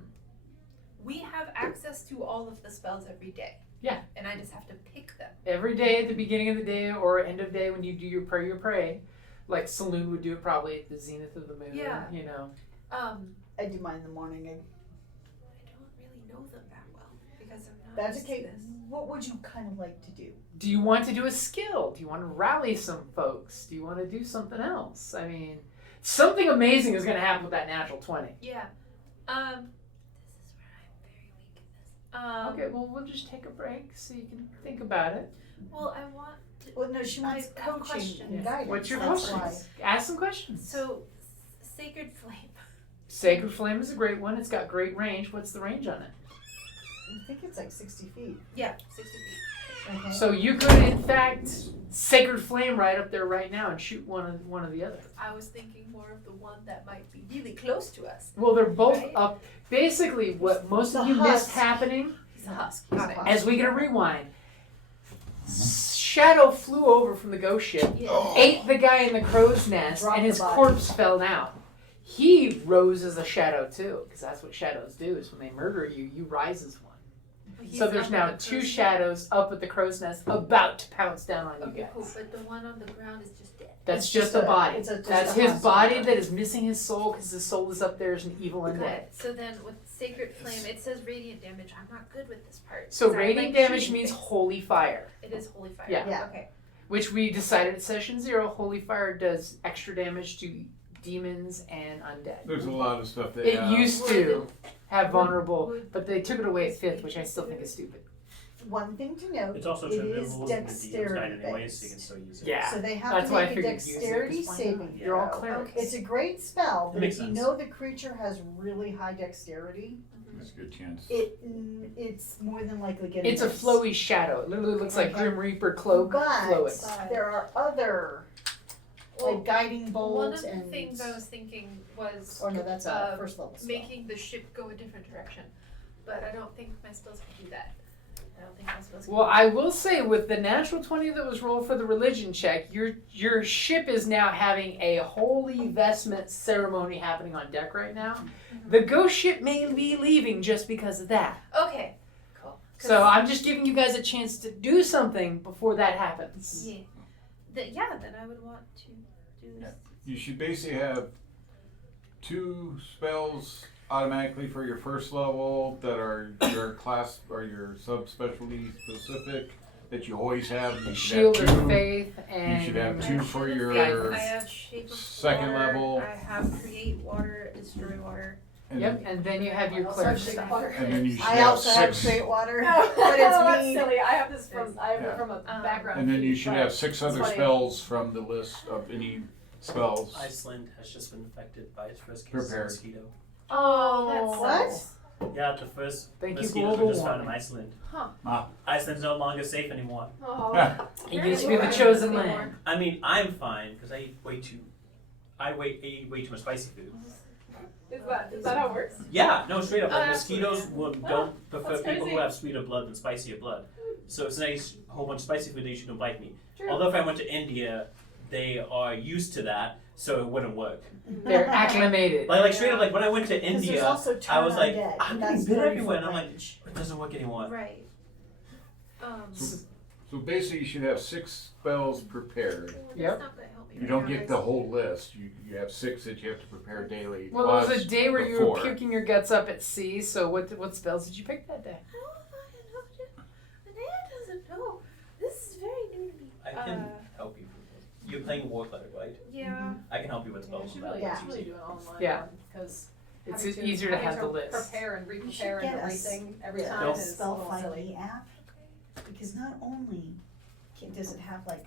We have access to all of the spells every day. Yeah. And I just have to pick them. Every day at the beginning of the day or end of day when you do your pray, like Saloon would do it probably at the zenith of the moon. Yeah. You know. I do mine in the morning. I don't really know them that well because I'm not. That's used to okay. this. What would you kind of like to do? Do you want to do a skill? Do you want to rally some folks? Do you want to do something else? I mean, something amazing is going to happen with that natural 20. Yeah. This is where I'm very weak at this. Okay, well, we'll just take a break so you can think about it. Well, I want to. Well, no, she wants I have coaching questions. and guidance. What's your That's questions? Ask some questions. So, Sacred Flame. Sacred Flame is a great one. It's got great range. What's the range on it? I think it's like 60 feet. Yeah, 60 feet. Okay. So you could, in fact, Sacred Flame right up there right now and shoot one of the other. I was thinking more of the one that might be really close to us. Well, they're both Right. up. Basically, what most of The you missed husk. happening, He's a husk. He's Got a it. husk. as we get a rewind, Shadow flew over from the ghost ship, Yeah. ate the guy in the crow's nest, Dropped and his the body. corpse fell down. He rose as a shadow too, because that's what shadows do. Is when they murder you, you rise as one. He's So there's up now at the 2 crow's shadows up at the crow's nest, about to pounce down on nest. you Okay, guys. cool. But the one on the ground is just dead. That's It's just just a body. just That's a his husk. body that is missing his soul, because his soul is up there as an evil Got undead. it. So then with Sacred Flame, it says radiant damage. I'm not good with this part. So 'cause I radiant like damage shooting means things. holy fire, It is holy fire. Yeah. Yeah. Okay. which we decided at session 0. Holy fire does extra damage to demons and undead. There's a lot of stuff that It used to have would- vulnerable, would- but they took it away at 5th, which I still think is stupid. One thing to note, It's also it true is that rules in the DM's dexterity guide anyways, so you can based. still use it. Yeah. So they have That's to why I make a figured use it, dexterity 'cause why not? saving You're all throw. clerics. It's a great spell, but Makes if you sense. know the creature has really high dexterity, There's a good chance. it's more than likely going to It's a flowy shadow. It literally looks like Okay. Grim Reaper cloak But flowing. there are other Well, like guiding bolt one of the and things I was thinking was or no, that's a uh, first level spell. making the ship go a different direction. But I don't think my spells can do that. I don't think my spells can Well, do I will say with the natural 20 that was rolled for the religion check, your ship is now having a holy vestment ceremony happening on deck right now. The ghost ship may be leaving just because of that. that. Okay. Cool. 'Cause- So I'm just giving you guys a chance to do something before that happens. Yeah. Then I would want to do this. You should basically have 2 spells automatically for your first level that are your class or your subspecialty specific that you always have. You should Shield have of 2. faith and You should have I 2 have for Shape of your Faith, I have Shape of second Water, level. I have Create Water, Destroy Water. and, Yep, and then you have your Also cleric Shape stuff. of Water. and then you should I have also have 6. great water, Oh, but it's that's me. silly. I have this from I have Yeah. it from a background. And then you feed, should but have 6 other funny. spells from the list of any spells. Iceland has just been affected by its first case Prepared. of mosquito. Oh, What? Yeah, the first Thank you, mosquitoes were global just found in warming. Iceland. Huh. Ah. Iceland's no longer safe anymore. Oh. It used to be the chosen land. I mean, I'm fine because I eat way too much spicy food. Is that how it works? Yeah, no, straight up. Like, that's mosquitoes don't prefer that's people crazy. who have sweeter blood than spicier blood. So it's a nice whole bunch of spicy food that you shouldn't bite me. True. Although if I went to India, they are used to that, so it wouldn't work. They're acclimated. Like straight up, like when I went to Because there's India, also I was like, undead, I'm and getting that's bit 30 everywhere, and foot I'm like, range. it doesn't work anymore. Right. So basically, you should have 6 spells prepared. Yep. That's not gonna help me You right don't now, get guys. the whole list. You have 6 that you have to prepare daily. Well, there was plus a day where you were before. puking your guts up at sea. So what spells did you pick that day? I don't fucking know. Anaya doesn't know. This is very new to me. I can help you. You're playing War Cleric, right? Yeah. I can help you with Yeah, spells. you should with really, that. Yeah. It's should really easy. do an online Yeah. one because It's having easier to have the having list. Prepare and You should re-prepare and get everything every the time is a Spell little 5e silly. app, because not only does it have like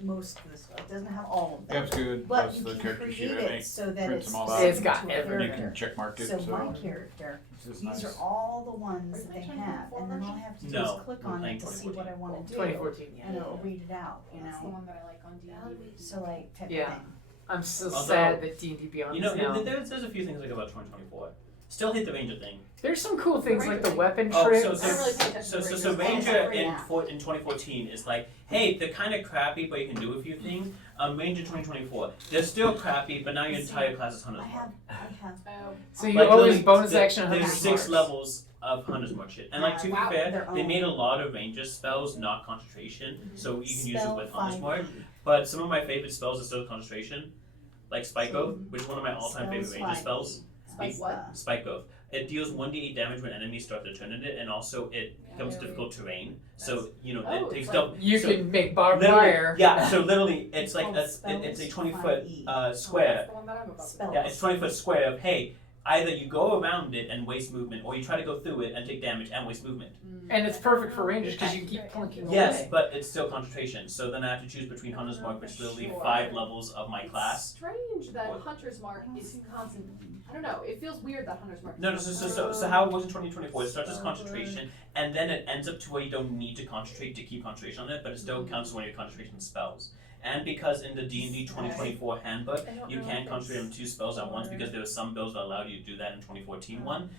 most of the stuff, it doesn't have all of them, That's good. but Plus you the can character create sheet I it make. so that prints it's them all out. It's got specific to a everything. You character. can check mark it. So So my character, it's just these nice. are all the ones Are you that they playing have, 24 and then all I version? have to do No, is click we're on playing it to see what I want to do, 2014. Yeah. and it'll read it out, That's the one that I like on D&D. So like type Yeah. of thing. I'm so Although, sad that D&D Beyond You know, is now. there's a few things like about 2024. Still hit the Ranger thing. There's some cool things like the weapon Oh, tricks. so I don't really pay attention So, to so, Rangers. so Ranger Yeah. in 2014 is like, hey, they're kind of crappy, but you can do a few things. Ranger 2024, they're still crappy, but now your entire class is Hunter's I Mark. have, Oh, So you Like, always literally, bonus there- action There's 100 6 marks. levels of Hunter's Mark shit. And like to Wow. be fair, Their they own. made a lot of Ranger spells not concentration, so you can use it spell with Hunter's 5e. Mark. But some of my favorite spells are still concentration, like Spike Oath, which is one of my all-time favorite Spells Ranger 5e. spells. Spike what? Spike Oath. It deals 1d8 damage when enemies start their turn in it, and also it becomes difficult terrain. So Oh, it takes it's double. You so can make barbed literally- wire. Yeah, so literally, it's like called it's a spells 20-foot 5e. square. That's the one that I'm about to Spells. Yeah, it's 20-foot square of hey, either you go around it and waste movement, or you try to go through it and take damage and waste movement. And it's perfect for rangers because you can keep plunking Yes, away. but it's still concentration. So then I have to choose between Hunter's Mark, which is literally 5 levels of my It's class. strange that What? Hunter's Mark is constant. I don't know. It feels weird that Hunter's Mark. No, no, is so how it works in 2024, it starts as concentration, and then it ends up to where you don't need to concentrate to keep concentration on it, but it still counts as one of your concentration spells. And because in the D&D 2024 handbook, you can't concentrate on 2 spells at once because there were some bills that allowed you to do that in 2014 one,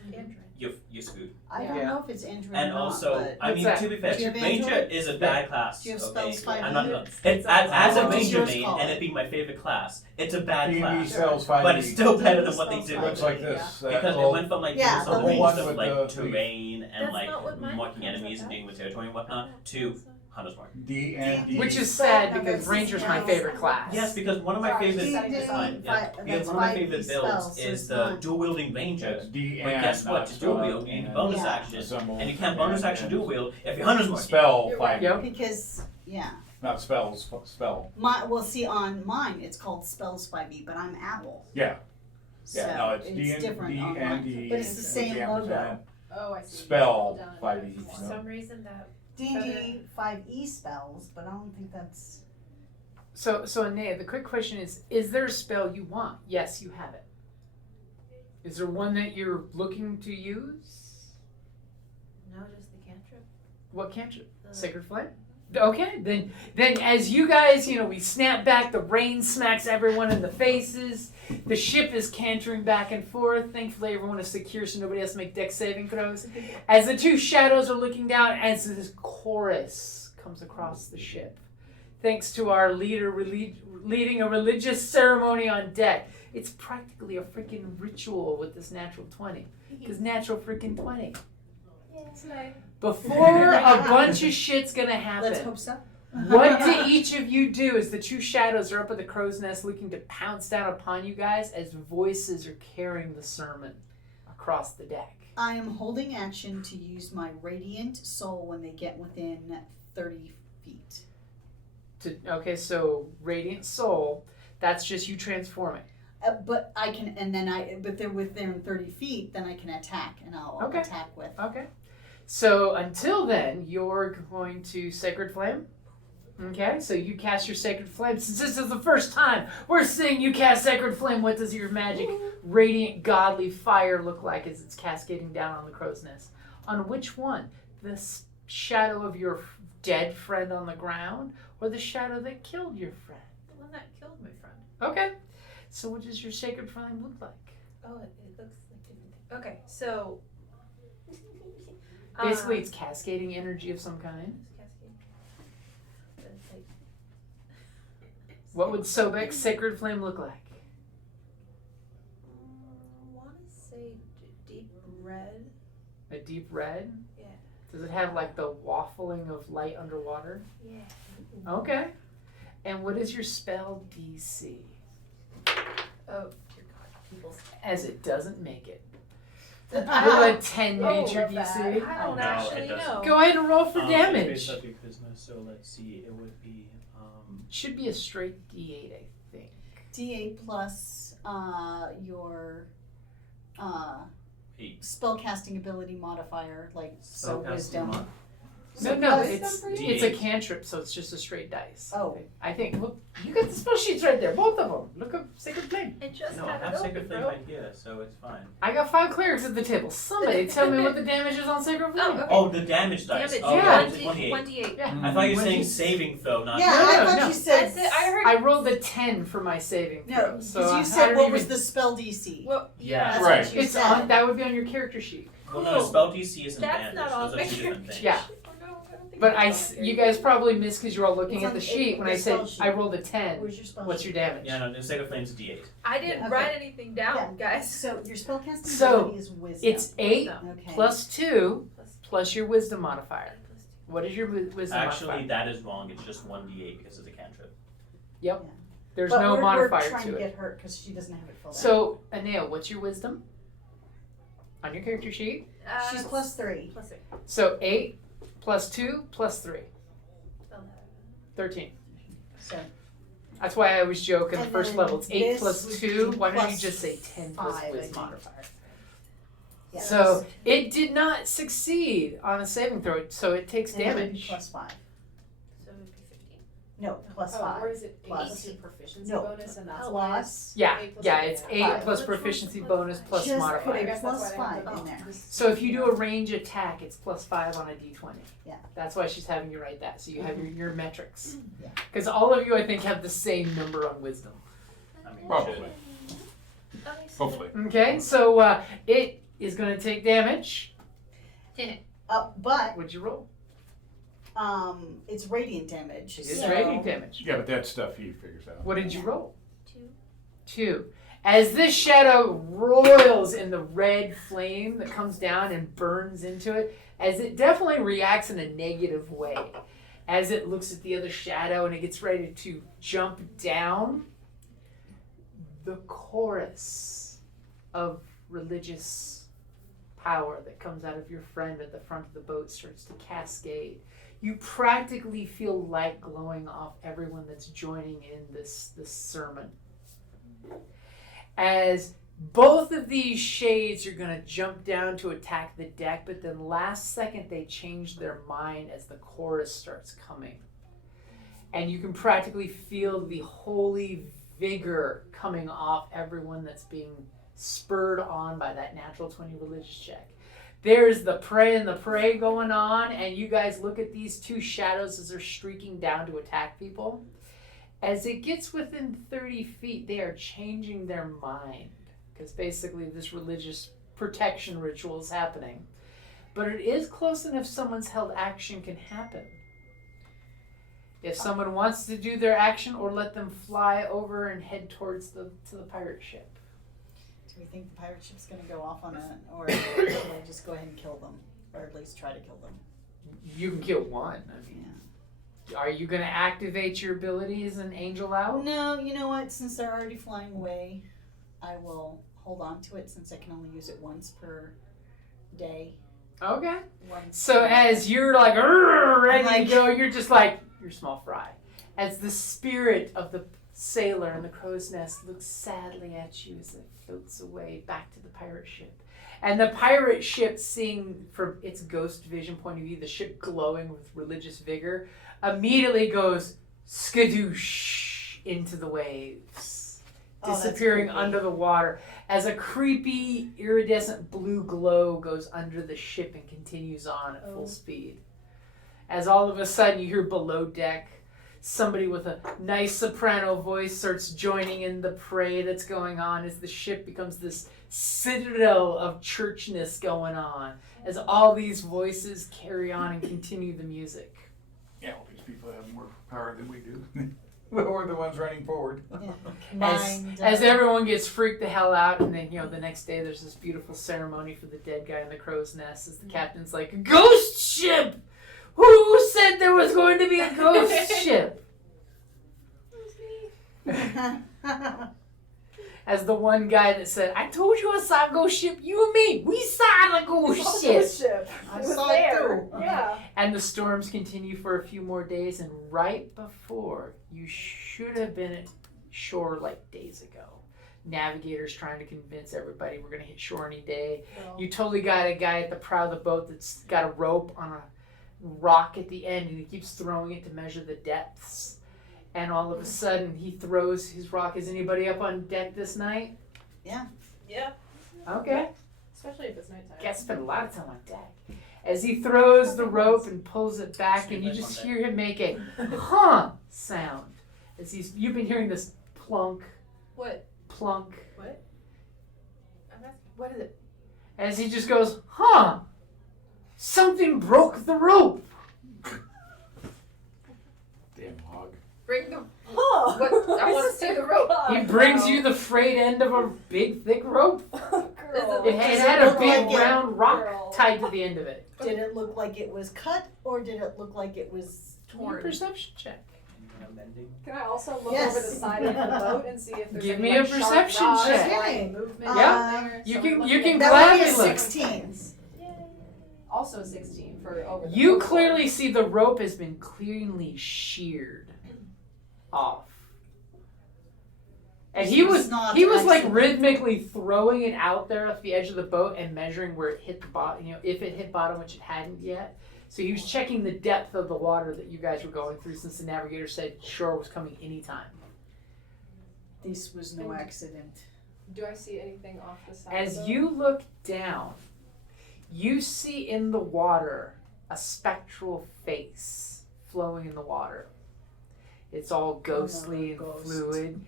you're screwed. I don't Yeah. know if it's Android And or not, also, but I What's mean, that? to be fair, Do you have Ranger Android? is a bad class. Do you have okay? spells 5e? I'm not, It's as a What does Ranger yours main, call and it? it being my favorite class, it's a bad D&D class. spells 5e. But it's still better than what they Spells did It with looks it. like this. That Because it little- went from like Yeah, doing some the range one stuff with like the- terrain and That's like not what mine marking was enemies and about. dealing with territory and whatnot to Hunter's Mark. D and D. Which is So, sad no, because this Ranger's is my now- favorite class. Yes, because one of my Sorry, favorite setting D&D aside. yeah, fi- because that's one of my 5e favorite spells, builds so is it's the not- dual wielding Ranger. That's D But and. guess what? not To dual spell, wield, you need and bonus Yeah. action, assemble, and you can't bonus action dual wield if you're Hunter's Mark. Spell You're right. 5e. Yep. because Not spells. Spell. well, see, on mine it's called Spells 5e, but I'm Apple. Yeah. So Yeah. No, it's D different and D on and mine. D. But it's the same logo. Oh, I see. Spell Down 5e. For No. some reason that D&D 5e spells, but I don't think that's. So Anea, the quick question is there a spell you want? Yes, you have it. Is there one that you're looking to use? no, just the cantrip. What cantrip? The- Sacred Flame? Okay, then as you guys, we snap back, the rain smacks everyone in the faces, the ship is cantering back and forth. Thankfully, everyone is secure so nobody has to make dex saving throws. As the 2 shadows are looking down, as this chorus comes across the ship. Thanks to our leader leading a religious ceremony on deck. It's practically a freaking ritual with this natural 20. Because natural freaking 20. Before a bunch of shit's gonna happen. Let's hope so. What do each of you do as the 2 shadows are up at the crow's nest looking to pounce down upon you guys as voices are carrying the sermon across the deck? I am holding action to use my radiant soul when they get within 30 feet. Okay, so Radiant Soul, that's just you transforming. But I can, but they're within 30 feet, then I can attack, and I'll Okay. attack with. Okay. So until then, you're going to Sacred Flame. Okay, so you cast your Sacred Flame. Since this is the first time we're seeing you cast Sacred Flame, what does your magic radiant godly fire look like as it's cascading down on the crow's nest? On which one? The shadow of your dead friend on the ground, or the shadow that killed your friend? The one that killed my friend. Okay. So what does your Sacred Flame look like? Oh, it looks like different things. Okay, so. Basically, it's cascading energy of some kind. But it's like. What would Sobek's sacred flame look like? I want to say deep red. A deep red? Yeah. Does it have like the waffling of light underwater? Yeah. Okay. And what is your spell DC? Oh, dear God. People's. As it doesn't make it. Oh, Will a 10 meet your love that. DC? I don't No, actually it doesn't. know. Go ahead and roll for It's damage. based off your charisma, so let's see. It would be. Should be a straight D8, I think. D8 plus your 8. spellcasting ability modifier, like so Spellcasting wisdom. mod. No, plus- it's a cantrip, so it's just a straight dice. Oh. I think. Look, you got the spell sheets right there, both of them. Look up Sacred Flame. I just No, I had have it Sacred open, Flame bro. right here, so it's fine. I got 5 clerics at the table. Somebody tell me what the damage is on Sacred Flame. Oh, okay. Oh, the damage dice. Damage. Oh, Yeah. it's 1d8. 1d8. Yeah. I thought you were When saying you- saving throw, not. Yeah, No, I no, thought no. you said. That's it. I heard. I rolled a 10 for my saving No, throw. because So you I said don't what was even- the spell DC? Well, Yeah. That's Right. what you It's said. on. That would be on your character sheet. Well, no, spell DC isn't That's bandage. not on Those are my two different things. Yeah. Oh, no, I don't think But it's on you there. guys probably missed because you're all looking It's at on the the- sheet when the I said spell sheet. I rolled a 10. Where's your spell What's sheet? your damage? Yeah, no, the Sacred Flame's D8. I didn't Yeah. write Okay. anything down, Yeah. guys. So your spellcasting So, ability is wisdom. It's 8 okay. plus 2 Plus plus your wisdom modifier. plus two. What is your wisdom Actually, modifier? that is wrong. It's just 1d8 because it's a cantrip. There's But no we're modifier trying to to it. get hurt because she doesn't have it filled out. So, Anea, what's your wisdom? On your character sheet? She's plus 3. Plus 3. So 8 plus 2 plus 3. 13. So That's why I always joke in the And first then level. It's 8 this plus would 2. be Why don't you plus just say 10 plus 5, I wisdom think. modifier? yeah, So it did not succeed on a saving throw, so it takes and that would be damage. plus 5. So it would be 15. No, plus Oh, 5. or is it 8 Plus. plus your proficiency No, bonus and that's why Plus. Yeah, 8 plus yeah, one, it's yeah. 8 Five. plus Which one's proficiency plus bonus five? plus Just modifier. put I a guess that's plus why I 5 didn't in there. So if you do a range attack, it's plus 5 on a d20. Yeah. That's why she's having you write that. So you have your metrics. Yeah. Because all of you, I think, have the same number on wisdom. I mean, Probably. Hopefully. Okay, so it is going to take damage. But What'd you roll? it's radiant damage. It is so radiant damage. Yeah, but that stuff he figures out. What did you roll? 2. 2. As this shadow roils in the red flame that comes down and burns into it, as it definitely reacts in a negative way, as it looks at the other shadow and it gets ready to jump down, the chorus of religious power that comes out of your friend at the front of the boat starts to cascade. You practically feel light glowing off everyone that's joining in this sermon. As both of these shades are going to jump down to attack the deck, but then last second they change their mind as the chorus starts coming. And you can practically feel the holy vigor coming off everyone that's being spurred on by that natural 20 religious check. There's the pray and the pray going on, and you guys look at these two shadows as they're streaking down to attack people. As it gets within 30 feet, they are changing their mind, because basically this religious protection ritual is happening. But it is close enough someone's held action can happen. If someone wants to do their action, or let them fly over and head towards the pirate ship. Do we think the pirate ship's going to go off on it, or should I just go ahead and kill them, or at least try to kill them? You can kill one. I mean, are you going to activate your ability as an angel out? No, you know what? Since they're already flying away, I will hold on to it since I can only use it once per day. Okay. Once So per- as you're like ready Like- to go, you're just like, you're small fry. As the spirit of the sailor in the crow's nest looks sadly at you as it floats away back to the pirate ship. And the pirate ship, seeing from its ghost vision point of view, the ship glowing with religious vigor, immediately goes skadoosh into the waves, Oh, that's disappearing creepy. under the water as a creepy iridescent blue glow goes under the ship and continues on at full speed. As all of a sudden you hear below deck somebody with a nice soprano voice starts joining in the parade that's going on as the ship becomes this citadel of churchness going on, as all these voices carry on and continue the music. Yeah, well, these people have more power than we do. We're the ones running forward. As everyone gets freaked the hell out, and then the next day there's this beautiful ceremony for the dead guy in the crow's nest as the captain's like, "Ghost ship! Who said there was going to be a ghost ship?" As the one guy that said, "I told you I saw a ghost ship, you and me, we saw the ghost ship." I saw it too. Yeah. And the storms continue for a few more days, and right before you should have been at shore like days ago, navigators trying to convince everybody we're going to hit shore any day. No. You totally got a guy at the prow of the boat that's got a rope on a rock at the end, and he keeps throwing it to measure the depths. And all of a sudden, he throws his rock. Is anybody up on deck this night? Yeah. Okay. Especially if it's nighttime. Guys spend a lot of time on deck. As he throws the rope and pulls it back, and you just hear him make a "huh" sound. As you've been hearing this plunk, What? plunk. What? I'm asking, what is it? As he just goes, "Huh, something broke the rope." Damn hog. Bring the. Huh. What? I want to see the rope. He brings you the frayed end of a big, thick rope. Girl. It had a look big like it- round rock Girl. tied to the end of it. Did it look like it was cut, or did it look like it was Torn. Perception check. Amending. Can I also look Yes. over the side of the boat and see if there's Give any, me a like, sharp perception rocks, check. like, movement Yeah. out there? You So can- I'm you looking can at- that would be a gladly look. 16. Also 16 for over the You boat. clearly see the rope has been cleanly sheared off. And he was Not like accident. rhythmically throwing it out there off the edge of the boat and measuring where it hit the bottom, if it hit bottom, which it hadn't yet. So he was checking the depth of the water that you guys were going through, since the navigator said shore was coming anytime. This was no accident. Do I see anything off the side? As of you look down, you see in the water a spectral face flowing in the water. It's all ghostly and ghost. fluid.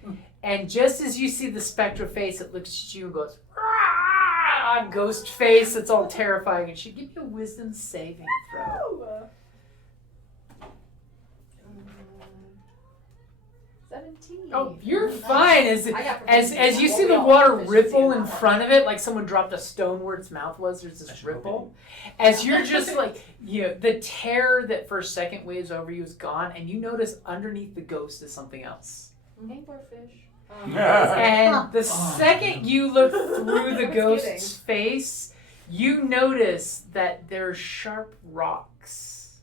And just as you see the spectral face, it looks at you and goes, "Rah!" Ghost face. It's all terrifying. And she give you a wisdom saving throw. the 17. Oh, you're fine. As I got as you see the water ripple in front of it, like someone dropped a stone where its mouth was, there's this ripple. As you're just like, the terror that for a second waves over you is gone, and you notice underneath the ghost is something else. Anglerfish. And the second you look through the I was ghost's face, you notice that there's sharp rocks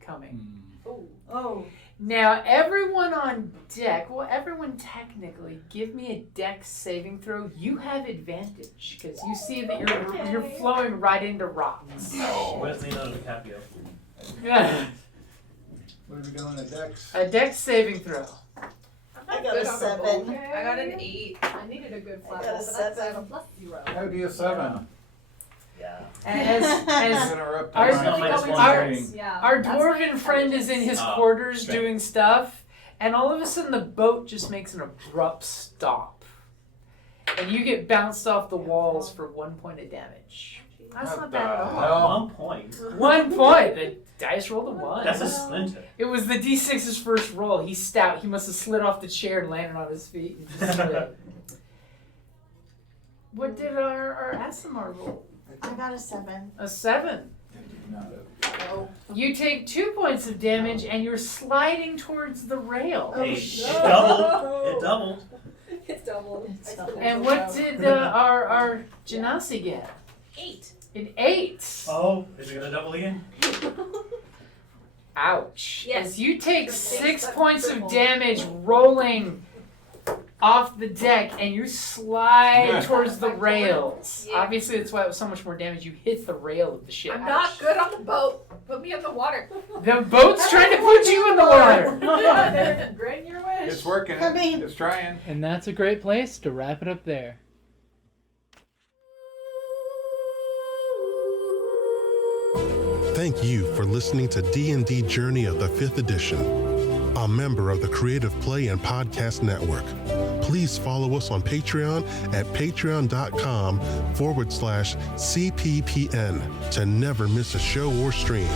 coming. Oh. Oh, Now, everyone on deck, everyone technically, give me a dex saving throw. You have advantage because you see that you're flowing right into rocks. Where's Leonardo DiCaprio? Yeah. What are we doing at Dex? A dex saving throw. I got Good a on 7. Okay. I got an 8. I needed a good flat I got a roll, but that's 7. a plus 0. That would be a 7. Yeah. As Interrupt Our- Yeah. our that's dwarven my friend is in his Oh, quarters okay. doing stuff, and all of a sudden the boat just makes an abrupt stop. And you get bounced off the walls for 1 point of damage. That's What not the bad at all. hell? 1 point. 1 point. The dice rolled a 1. That's a splinter. It was the D6's first roll. He's stout. He must have slid off the chair and landed on his feet. And just slid. What did our Asimar roll? I got a 7. A 7. Oh. You take 2 points of damage and you're sliding towards the rail. Hey, shit. it doubled. It doubled. It's doubled. It's doubled. And what did our Genasi get? 8. An 8. Oh, is it gonna double again? Ouch. Yes. As you take Triple. 6 points of Triple. damage rolling off the deck and you slide Yeah. towards the rails. Yeah. Obviously, that's why it was so much more damage. You hit the rail of the ship. I'm not good on the boat. Put me in the water. The boat's trying to put you in the water. Yeah, they're granting your wish. It's working. I mean- It's trying. And that's a great place to wrap it up there. Thank you for listening to D&D Journey of the 5th Edition. a member of the Creative Play and Podcast Network. Please follow us on Patreon at patreon.com/CPPN to never miss a show or stream.